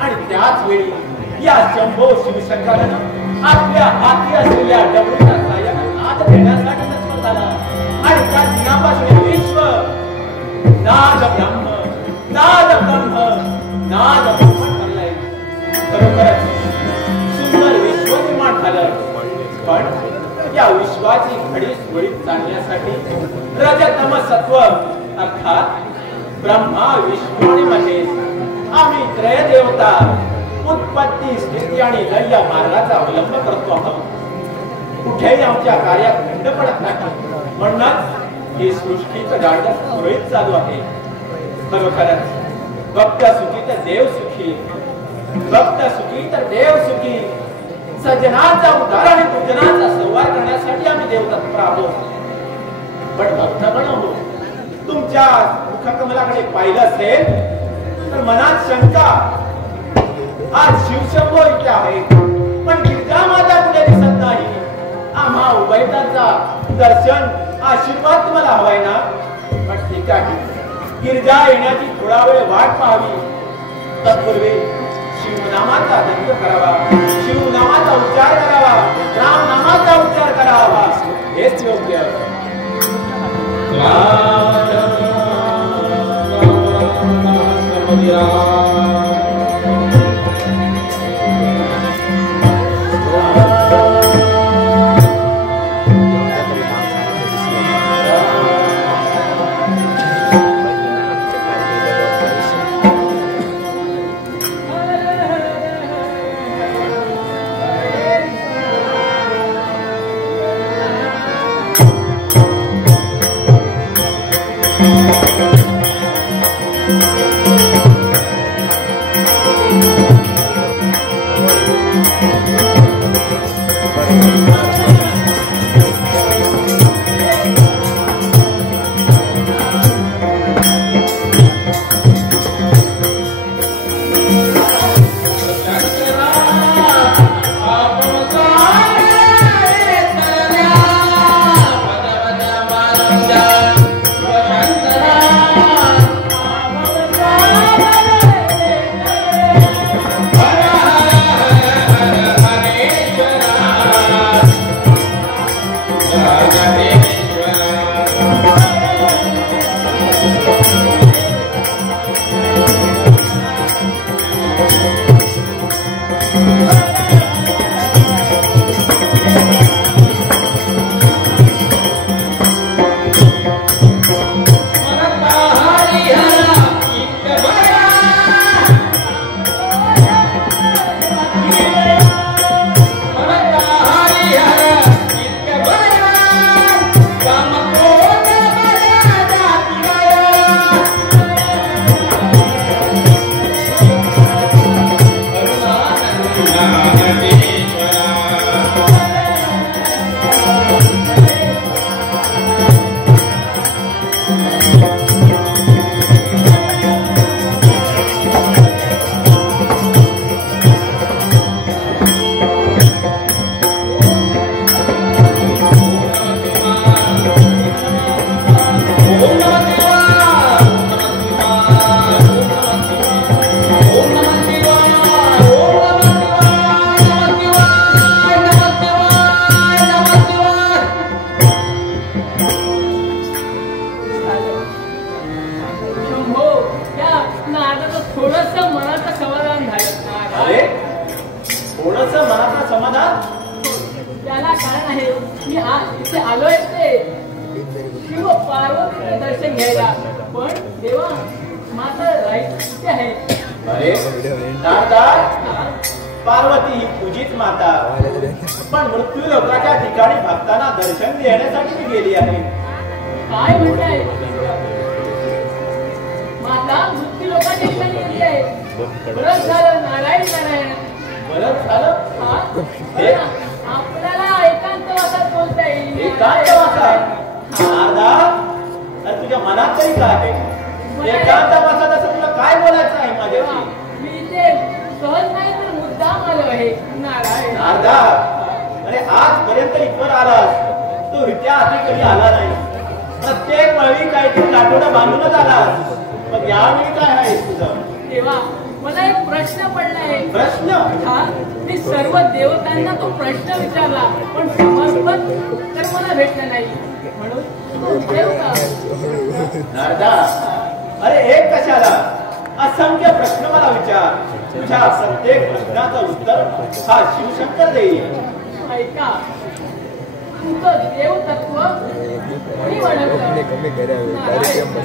आणि त्याच वेळी या शंभो शिवशंकरानं आपल्या हाती असलेल्या डमरूच्या साह्याने नाद देण्यासाठी तत्पर झाला. आणि त्या दिनापासून विश्व नाद ब्रह्म, नाद ब्रह्म, नाद ब्रह्म ठरलंय. खरोखरच सुंदर विश्व निर्माण झालं. पण या विश्वाची घडी सुरळीत चालण्यासाठी रजतम सत्व अर्थात ब्रह्मा, विष्णू आणि महेश आम्ही त्रय देवता उत्पत्ती, स्थिती आणि लय या मार्गाचा अवलंब करतो आहोत. कुठेही आमच्या कार्यात खंड पडत नाही. म्हणूनच ही सृष्टीचं गाडग सुरळीत चालू आहे. खरोखरच भक्त सुखी तर देव सुखी, भक्त सुखी तर देव सुखी. सज्जनाचा उद्धार आणि दुर्जनाचा संवार करण्यासाठी आम्ही देवतत्पर आहोत. पण भक्तगण हो, तुमच्या मुखकमलाकडे पाहिलं असेल तर मनात शंका. आज शिवशंभो इथे आहे, पण गिरजा माता कुठे दिसत नाही. आम्हा उभयतांचा दर्शन, आशीर्वाद तुम्हाला हवाय ना. पण ठीक आहे, गिरजा येण्याची थोडा वेळ वाट पाहावी. तत्पूर्वी शिवनामाचा जप करावा, शिवनामाचा उच्चार करावा, रामनामाचा उच्चार करावा. हेच योग्य. पार्वती ही पूजित माता, पण मृत्यू लोकाच्या ठिकाणी भक्तांना दर्शन देण्यासाठी ती गेली आहे. काय म्हणताय माता? मृत्यू लोकाच्या ठिकाणी गेली आहे. बरंच झालं नारायण नारायण. बरंच झालं. आपल्याला एकांतवासात बोलता येईल. एकांतवासात? तुझ्या मनात तरी काय आहे? एकांतवासात असं तुला काय बोलायचं आहे माझ्याशी? मी इथे सहज नाही तर मुद्दाम आलो आहे. नारायण. अरे आजपर्यंत इथवर आलास, तू रित्या आधी कधी आला नाही. प्रत्येक वेळी काहीतरी लाटोडा बांधूनच आलास. मग यावेळी काय आहे तुझं? देवा, मला एक प्रश्न पडलाय. प्रश्न? हा, मी सर्व देवतांना तो प्रश्न विचारला, पण समर्पक उत्तर मला भेटलं नाही. म्हणून तो विचारू का? नारदा, अरे एक कशाला, असंख्य प्रश्न मला विचार. तुझ्या प्रत्येक प्रश्नाचं उत्तर हा शिवशंकर देईल. ऐका, तुझं देवतत्व कोणी ओळखलं?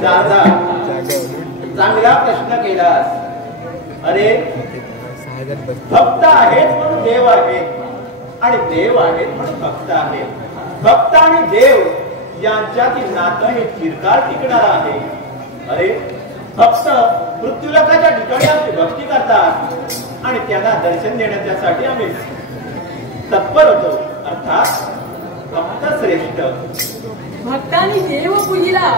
नारदा, चांगला प्रश्न केलास. अरे भक्त आहेत म्हणून देव आहेत, आणि देव आहेत म्हणून भक्त आहेत. भक्त आणि देव यांच्यातील नातं हे चिरकाल टिकणार आहे. अरे भक्त मृत्यूलोकाच्या ठिकाणी आपली भक्ती करतात आणि त्यांना दर्शन देण्यासाठी आम्ही तत्पर होतो. अर्थात भक्त श्रेष्ठ. भक्तांनी देव पूजिला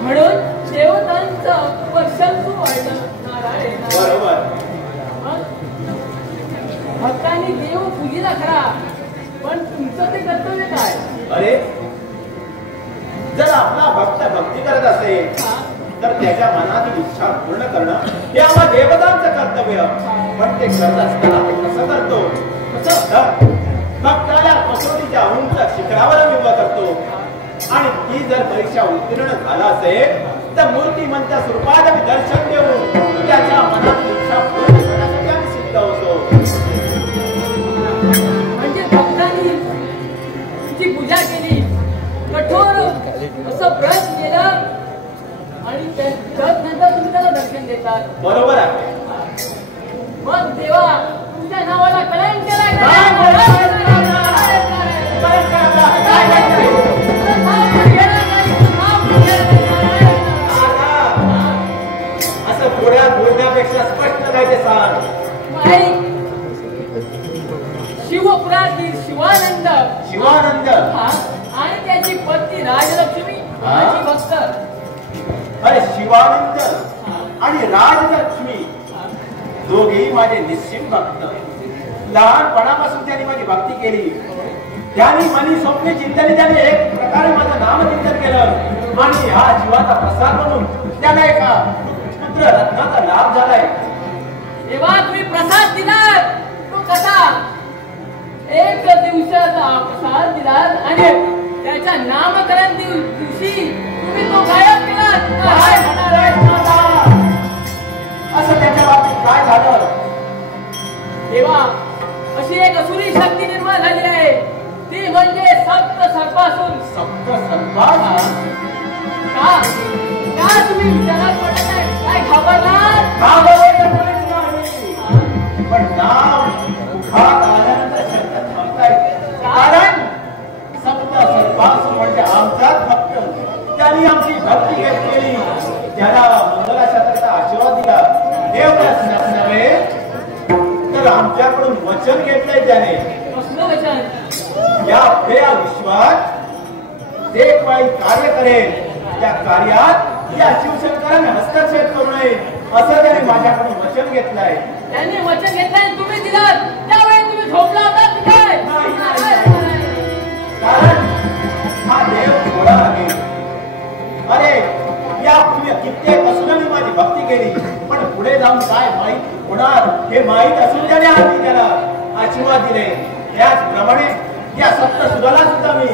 म्हणून देवतांचं वर्षांतून वाढलं. नारायण. बरोबर. भक्तांनी देव पूजिला खरा, पण तुमचं ते कर्तव्य काय? अरे जर आपला भक्त भक्ती करत असेल तर त्याच्या मनातील इच्छा पूर्ण करणं हे आम्हा देवतांचं कर्तव्य. पण ते करत असताना ते कसं करतो? भक्ताला कसोटीच्या उंच शिखरावर उभा करतो, आणि ती जर परीक्षा उत्तीर्ण झाला असेल तर मूर्तिमंत स्वरूपात आम्ही दर्शन देऊन त्याच्या मनातील इच्छा पूर्ण करण्यासाठी आम्ही सिद्ध होतो. म्हणजे भक्तांनी तिची पूजा केली, कठोर असं व्रत केलं, आणि नंतर तुम्ही त्याला दर्शन देतात. बरोबर आहे. मग देवा, तुमच्या नावाला कलंक केलाय. असं थोड्या बोलण्यापेक्षा स्पष्ट काय ते सांग. शिवपुरातील शिवानंद आणि त्याची पत्नी राजलक्ष्मी माझी भक्त. अरे शिवानंद आणि राजलक्ष्मी दोघेही माझे निश्चित भक्त. लहानपणापासून त्यांनी माझी भक्ती केली. त्यांनी मनी स्वप्ने चिंतने त्याने एक प्रकारे माझं नामचिंतन केलं, आणि ह्या जीवाचा प्रसाद म्हणून त्याला एका पुत्र रत्नाचा लाभ झालाय. तेव्हा तुम्ही प्रसाद दिलात तो कसा? एक दिवसाचा प्रसाद दिलात आणि त्याच्या नामकरण दिवशी तुम्ही तो गायब केलात. काय म्हणाल नाथा? असं त्याच्या बाबतीत काय झालं? देवा, अशी एक असुरी शक्ती निर्माण झाली आहे, ती म्हणजे सप्त सर्पासून. सप्त सर्पास? का तुम्ही विचारात पडत नाही? काय घाबरलात? घाबरलेलं कोणीच नाही. पण नाव मुखात आल्यानंतर शब्द थांबता येते. कारण सप्त सर्पास म्हणजे आमचाच भक्त. त्यांनी आमची भक्ती घेतली, त्याला मंगलाशास्त्राचा आशीर्वाद दिला. एवढंच नसणारे तर आमच्याकडून वचन घेतलंय त्याने. कसलं वचन? या विश्वात जे काही कार्य करेल त्या कार्यात या शिवशंकराने हस्तक्षेप करू नये असं त्याने माझ्याकडून वचन घेतलंय. त्यांनी वचन घेतलंय, तुम्ही दिलात. त्यावेळी तुम्ही झोपला होता की काय? कारण हा देव थोडा आहे. अरे यापूर्वी कित्येक असूनही माझी भक्ती केली, पण पुढे जाऊन काय माहित होणार हे माहित असून त्याने आधी त्याला आशीर्वाद दिले. त्याचप्रमाणे या सप्तसुराला सुद्धा मी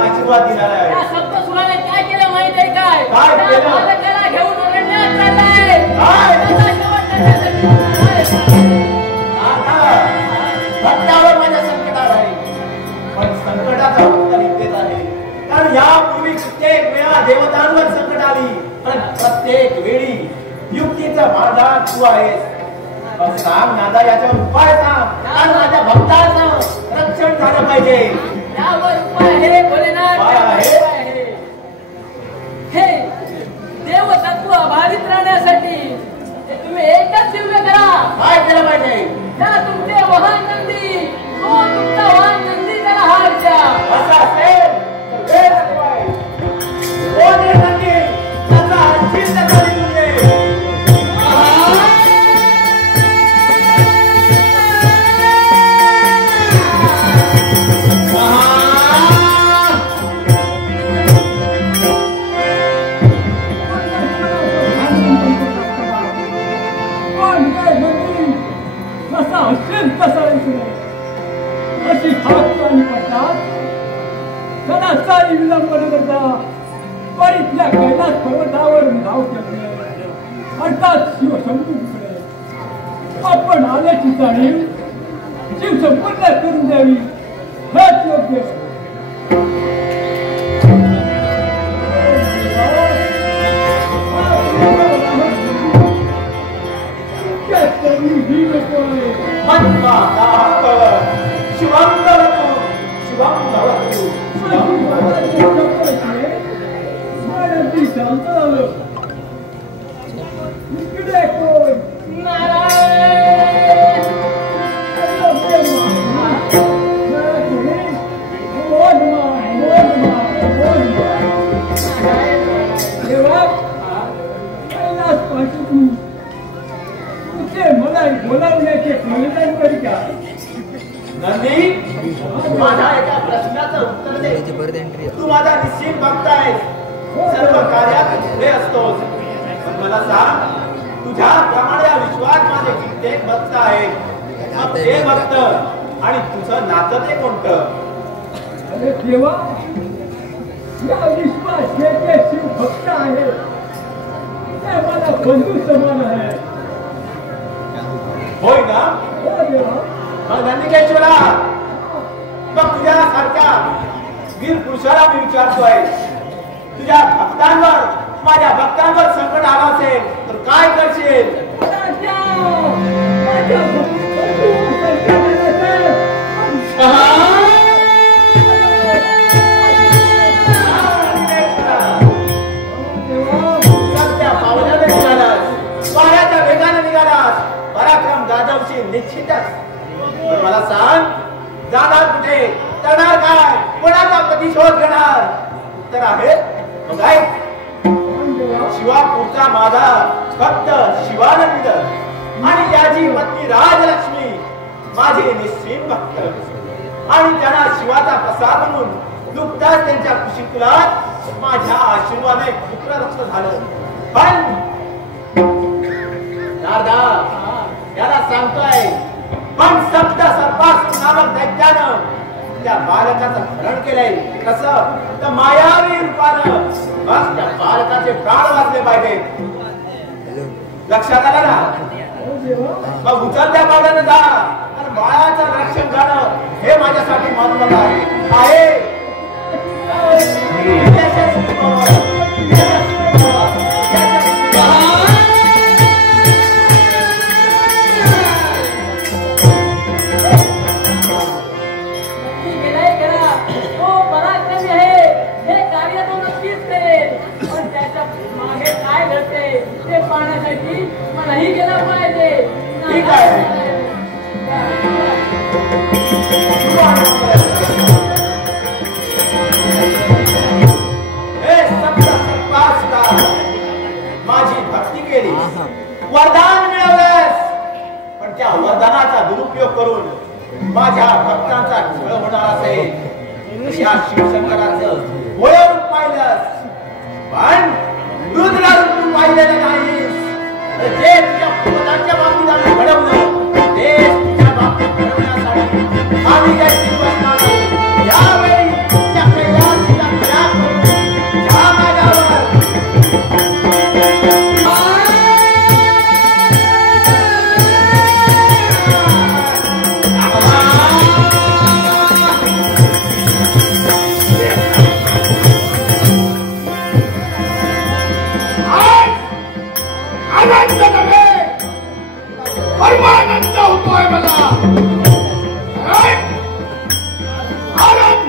आशीर्वाद दिलेला आहे. त्या सप्तसुराने काय केलं माहित आहे काय? काय केलं? बालकाला घेऊन अरण्यात चाललाय. काय? त्याचा शेवट त्याच्यासाठी आता भक्तावर माझ्या संकटावर आहे, पण संकटाचा उत्तर इथेच आहे. कारण यापूर्वी कित्येक वेळा देवतांवर संकट आली, पण प्रत्येक वेळी युक्तीचा मार्ग तू आहेस. पण सांग नादा, याच्यावर उपाय सांग. कारण माझ्या भक्ताचं रक्षण झालं पाहिजे. यावर उपाय आहे भोलेनाथ. उपाय आहे? उपाय आहे. हे देवतत्व बाधित राहण्यासाठी तुम्ही एकच दिव्य करा. काय केलं पाहिजे? त्या तुमचे वाहन नंदी, तो तुमचा वाहन नंदी त्याला हात द्या. असं असेल तर वेळ शिवाय कोण हे नक्की त्याचा अचिंत करी तुझे. अशी हात आणि पडतात सदाचारी विलंबन करता परितल्या कैलास पर्वतावर धाव केले. अर्थात शिवशंभूकडे आपण आल्याची जाणीव शिवसंपूर्ण करून द्यावी हेच योग्य. बोलावण्याचे प्रयोजन करी का? नंदी, माझ्या एका प्रश्नाचं उत्तर दे. तू माझा निश्चित भक्त आहेस, सर्व कार्यात पुढे असतोस. पण मला सांग, तुझ्या प्रमाणे या विश्वात माझे कित्येक भक्त आहेत. मग ते भक्त आणि तुझं नातं ते कोणतं? अरे देवा, या विश्वात जे जे शिव भक्त आहे ते मला बंधू समान आहे. होय ना? हो देवा. मग नंदिकेश्वरा, मग तुझ्या सारख्या वीर पुरुषाला मी विचारतोय, तुझ्या भक्तांवर माझ्या भक्तांवर संकट आलं असेल तर काय करशील? राजा, माझ्या बंधू संकट आलं असेल. सध्या पावलाने निघालास, वाऱ्याच्या वेगाने निघालास, पराक्रम गाजवशील निश्चितच. पण मला सांग, जाणार कुठे, करणार काय, कोणाचा प्रतिशोध घेणार? उत्तर आहे मग ऐक. शिवापूरचा माझा भक्त शिवानंद आणि त्याची पत्नी राजलक्ष्मी माझे निश्चित भक्त, आणि त्यांना शिवाचा प्रसाद म्हणून नुकताच त्यांच्या कुशीतुलात माझ्या आशीर्वादाने पुत्ररक्त झालं. पण दादा, याला सांगतोय पण सप्त सर्पासूर नामक दैत्यानं त्या बालकाचं हरण केलंय. कसं? तर मायावी रूपानं. बस त्या बालकाचे प्राण वाचले पाहिजे. लक्षात आलं ना? मग उचल त्या बाळानं जा आणि बाळाचं रक्षण करणं हे माझ्यासाठी महत्वाचं आहे. पाहण्यासाठी मलाही गेला पाहिजे. ठीक आहे. माझी भक्ती केली, वरदान मिळवलंस, पण त्या वरदानाचा दुरुपयोग करून माझ्या भक्तांचा छळ होणार असेल. या शिवशंकराचं वयोरूप पाहिलंस, पण रुद्र रूप पाहिलेलं नाहीस. जे तुझ्या पूर्वजांच्या बाबतीत आम्ही घडवलं तेच तुझ्या बाबतीत घडवण्यासाठी आम्ही काय शिवसणार यावेळी त्या कैलासीला त्याग करून ज्या मार्गावर परमानंद होतोय मला.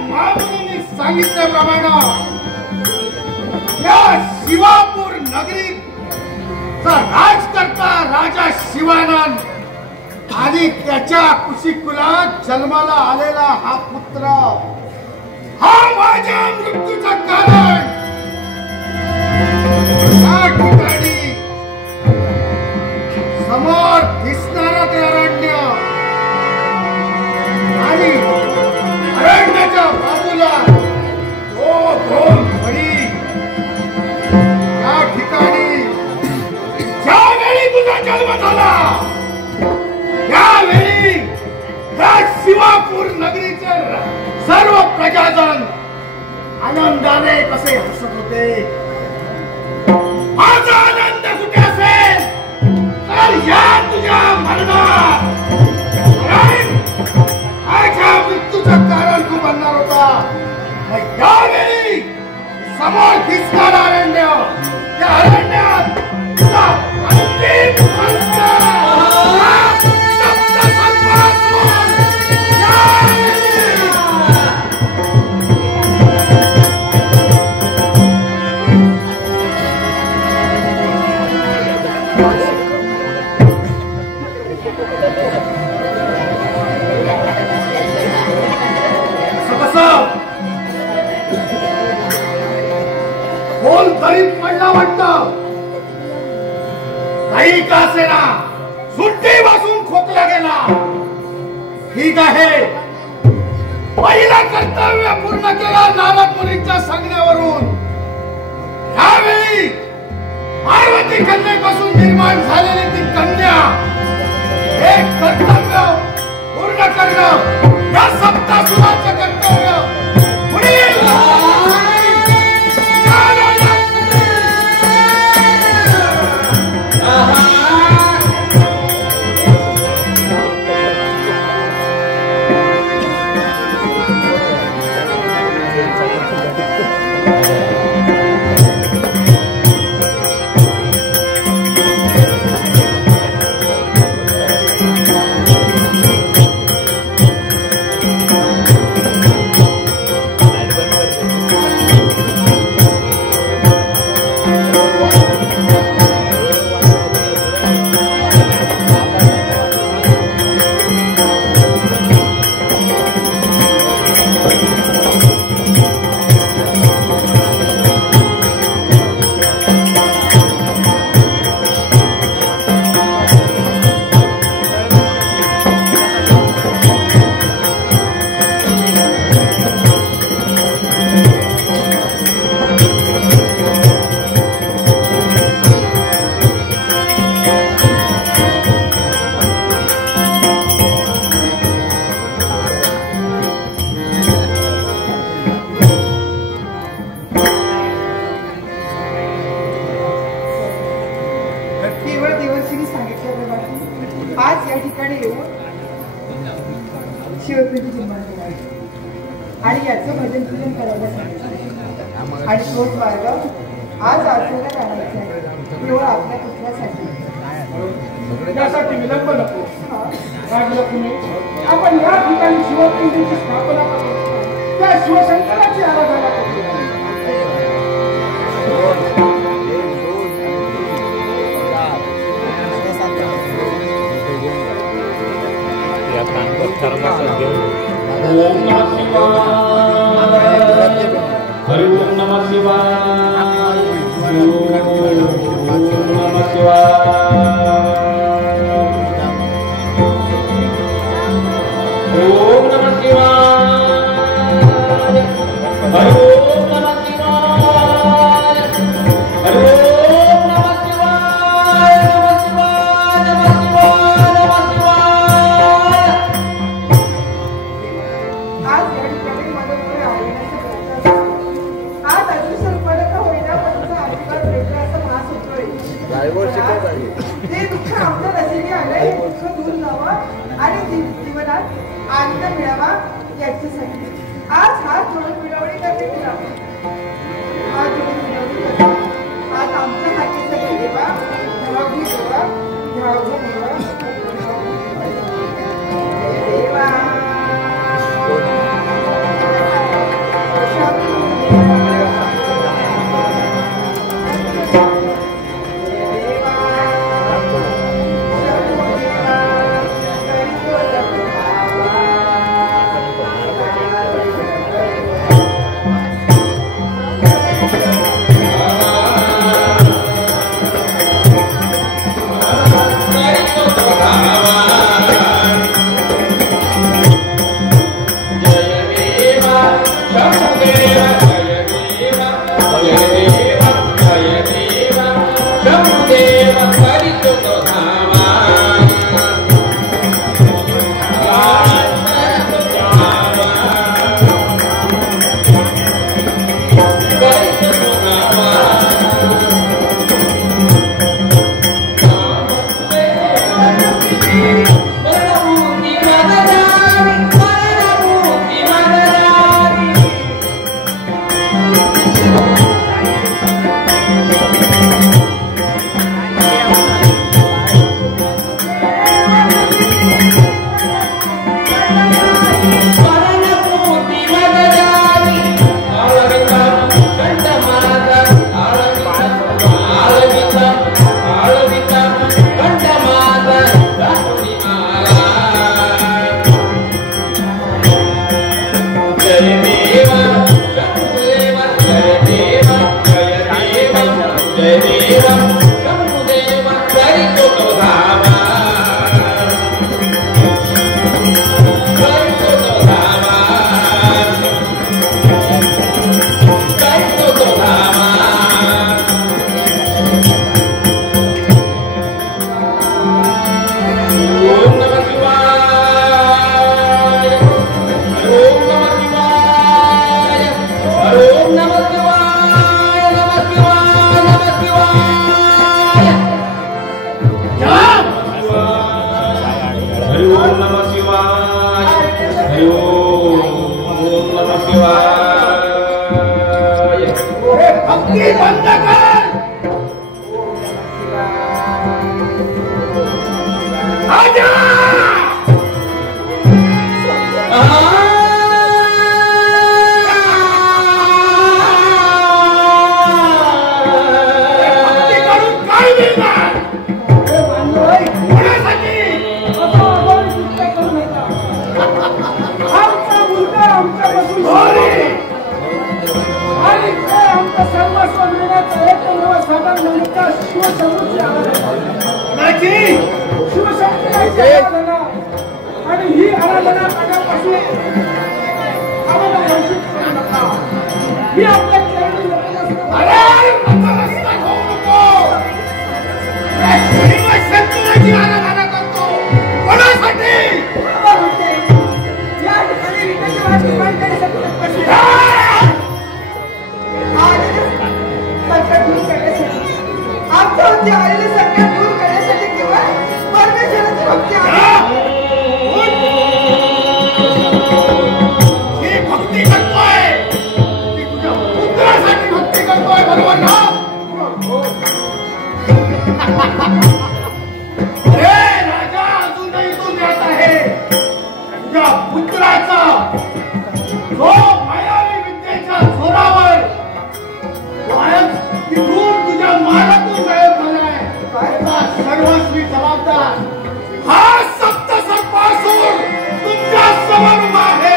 महामुनींनी सांगितल्याप्रमाणे या शिवापूर नगरीत राजकर्ता राजा शिवानंद आणि त्याच्या कुशिकुलात जन्माला आलेला हा पुत्र हा माझ्या मृत्यूचं कारण. या ठिकाणी समोर दिसणारा ते अरण्य आणि अरण्याच्या बाजूला तो दोन फळी. या ठिकाणी ज्यावेळी तुझा जन्म झाला त्यावेळी या शिवापूर नगरीचे सर्व प्रजाजन आनंदाने कसे हसत होते. माझा आनंद कुठे असेल तर या तुझ्या मरणात माझ्या मृत्यूचं कारण तू बनणार होता. यावेळी समोर दिसणारा अरण्य, त्या अरण्यात तुझा अंतिम संस्कार गरीब पडला वाटतं. काही का असेना सुट्टी बसून खोकला गेला. ठीक आहे, पहिला कर्तव्य पूर्ण केला नारद मुनींच्या सांगण्यावरून. यावेळी पार्वती कन्येपासून निर्माण झालेली ती कन्या हे कर्तव्य पूर्ण करणं या सप्तासुराचं कर्तव्य पुढील आणि याचं भजन पूजन करायला सांगितलं. आणि तोच मार्ग आज आचरला काढायचा आहे, केवळ आपल्या पुत्रासाठी. त्यासाठी विलंब नको. राजलक्ष्मी, आपण या ठिकाणी शिवपिंडीची स्थापना करू, त्या शिवशंकराची आराधना करू. ओम नमः शिवाय, हरि ओम नमः शिवाय, ओम नमः शिवाय, ओम नमः शिवाय, हरि ओम नमः शिवाय, हरि ओम नमः शिवाय, नमः शिवाय, नमः शिवाय, नमः शिवाय. आज या ठिकाणी मदतीने आलेल्याचा प्रयत्न झाला. आज अतिशय का होईना पण तुझा आशीर्वाद भेटला असं भास होतोय. ते दुःख आमच्या नशिबी आलंय, हे दुःख दूर जावं आणि जीवनात आनंद मिळावा याच्यासाठी आज हात जोडून मिळवणी करते तुला. हात जोडून मिळवणी करते. आज आमच्या हातीसाठी देवा, धावघी देवा, धावघी देवा, देवा. भक्ती सर्वस्वी जबाबदार हा सप्त सर्पासूर तुमच्या समोर उभा आहे.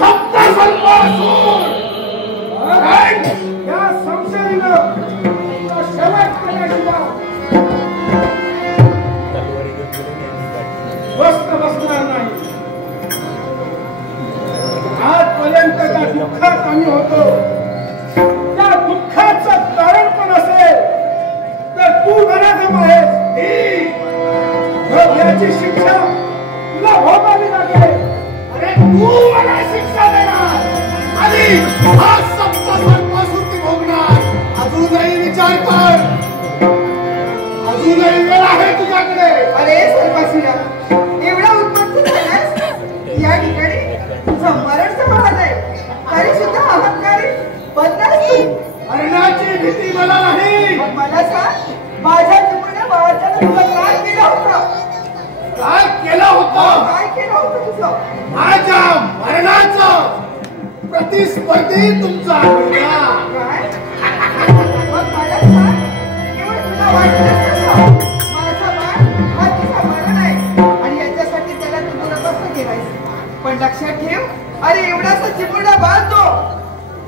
सप्त सर्पासूर या संशयानं शेवट केल्याशिवाय बसणार नाही. आजपर्यंत त्या दुःखात आम्ही होतो, त्या दुःखाचं कारण पण असेल तर तू नराधम आहेस. याची शिक्षा तुला भोगावी लागेल. अरे तू मला शिक्षा देणार आणि हा सप्त सर्पासूर ती भोगणार. अजूनही विचार कर, अजूनही वेळ आहे तुझ्याकडे. अरे सर्पासुरा, एवढा उत्पन्न झालास, या ठिकाणी तुझं मरण समाधान आहे, तरी सुद्धा अहंकारी बनलास तू. मरणाची भीती मला नाही. मग मला सांग, माझ्या चिमुरड्या भावाच्यानं तुझं काय केलं होतं? काय केलं होतं? काय केलं होतं तुझं? माझ्या मरणाचं प्रतिस्पर्धी तुमचा मुलगा. काय? मग मला सांग, केवळ तुला वाटलं कसं? माझा बाळ हा तुझा मरण आहे आणि याच्यासाठी त्याला तू दुरवस्थ केलायस. पण लक्षात ठेव, अरे एवढासा चिमुरडा बाळ तो,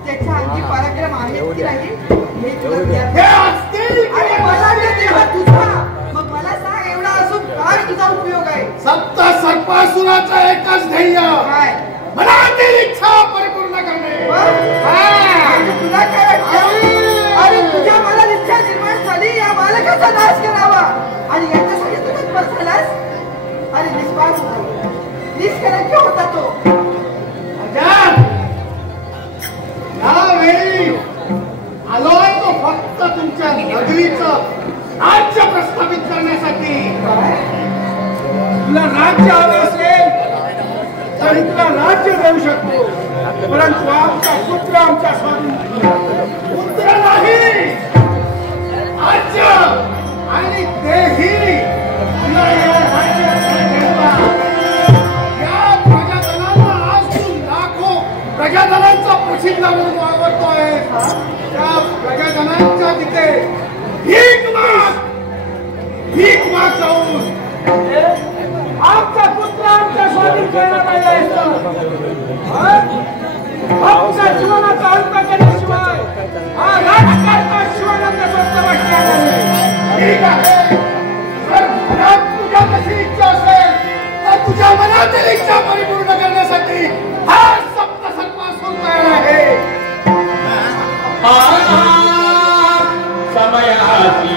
त्याच्या अंगी पराक्रम आहे की नाही हे तुला ज्ञात हे नाही. असतील आणि मला जे देह तुझा, मग मला सांग, एवढा असून काय तुझा उपयोग आहे? सप्त सर्पासुराचं एकच ध्येय, काय? मनातील इच्छा परिपूर्ण करणे. आणि तुला काय वाटतं? अरे तुझ्या मनात इच्छा निर्माण झाली, या बालकाचा नाश करावा आणि याच्यासाठी तू तत्पर झालास. अरे निष्पाप होता, निष्कलंक होता तो. अजान, यावेळी आलोय तो फक्त तुमच्या नगरीचं राज्य प्रस्थापित करण्यासाठी. तुला राज्य हवं असेल तर तुला राज्य देऊ शकतो, परंतु आमचा पुत्र आमच्या स्वाधीन पुत्र नाही, राज्य आणि तेही तुला या राज्यात ठेवला. या प्रजाजनांना आज तू लाखो प्रजाजनांचा प्रसिद्ध म्हणून वावरतोय. त्या प्रजाजनांच्या तिथे भीक माग जाऊन आमचा पुत्र आमच्या स्वाधीन करण्यात आलेला आहे. आमच्या जीवनाचा अंत केल्याशिवाय हा राजकारणात शिवानंद स्वप्न वाटणार नाही. ठीक आहे, जर मनात तुझ्या कशी इच्छा असेल तर तुझ्या मनातील इच्छा परिपूर्ण करण्यासाठी हा सप्त सर्पासूर तयार आहे. समयाची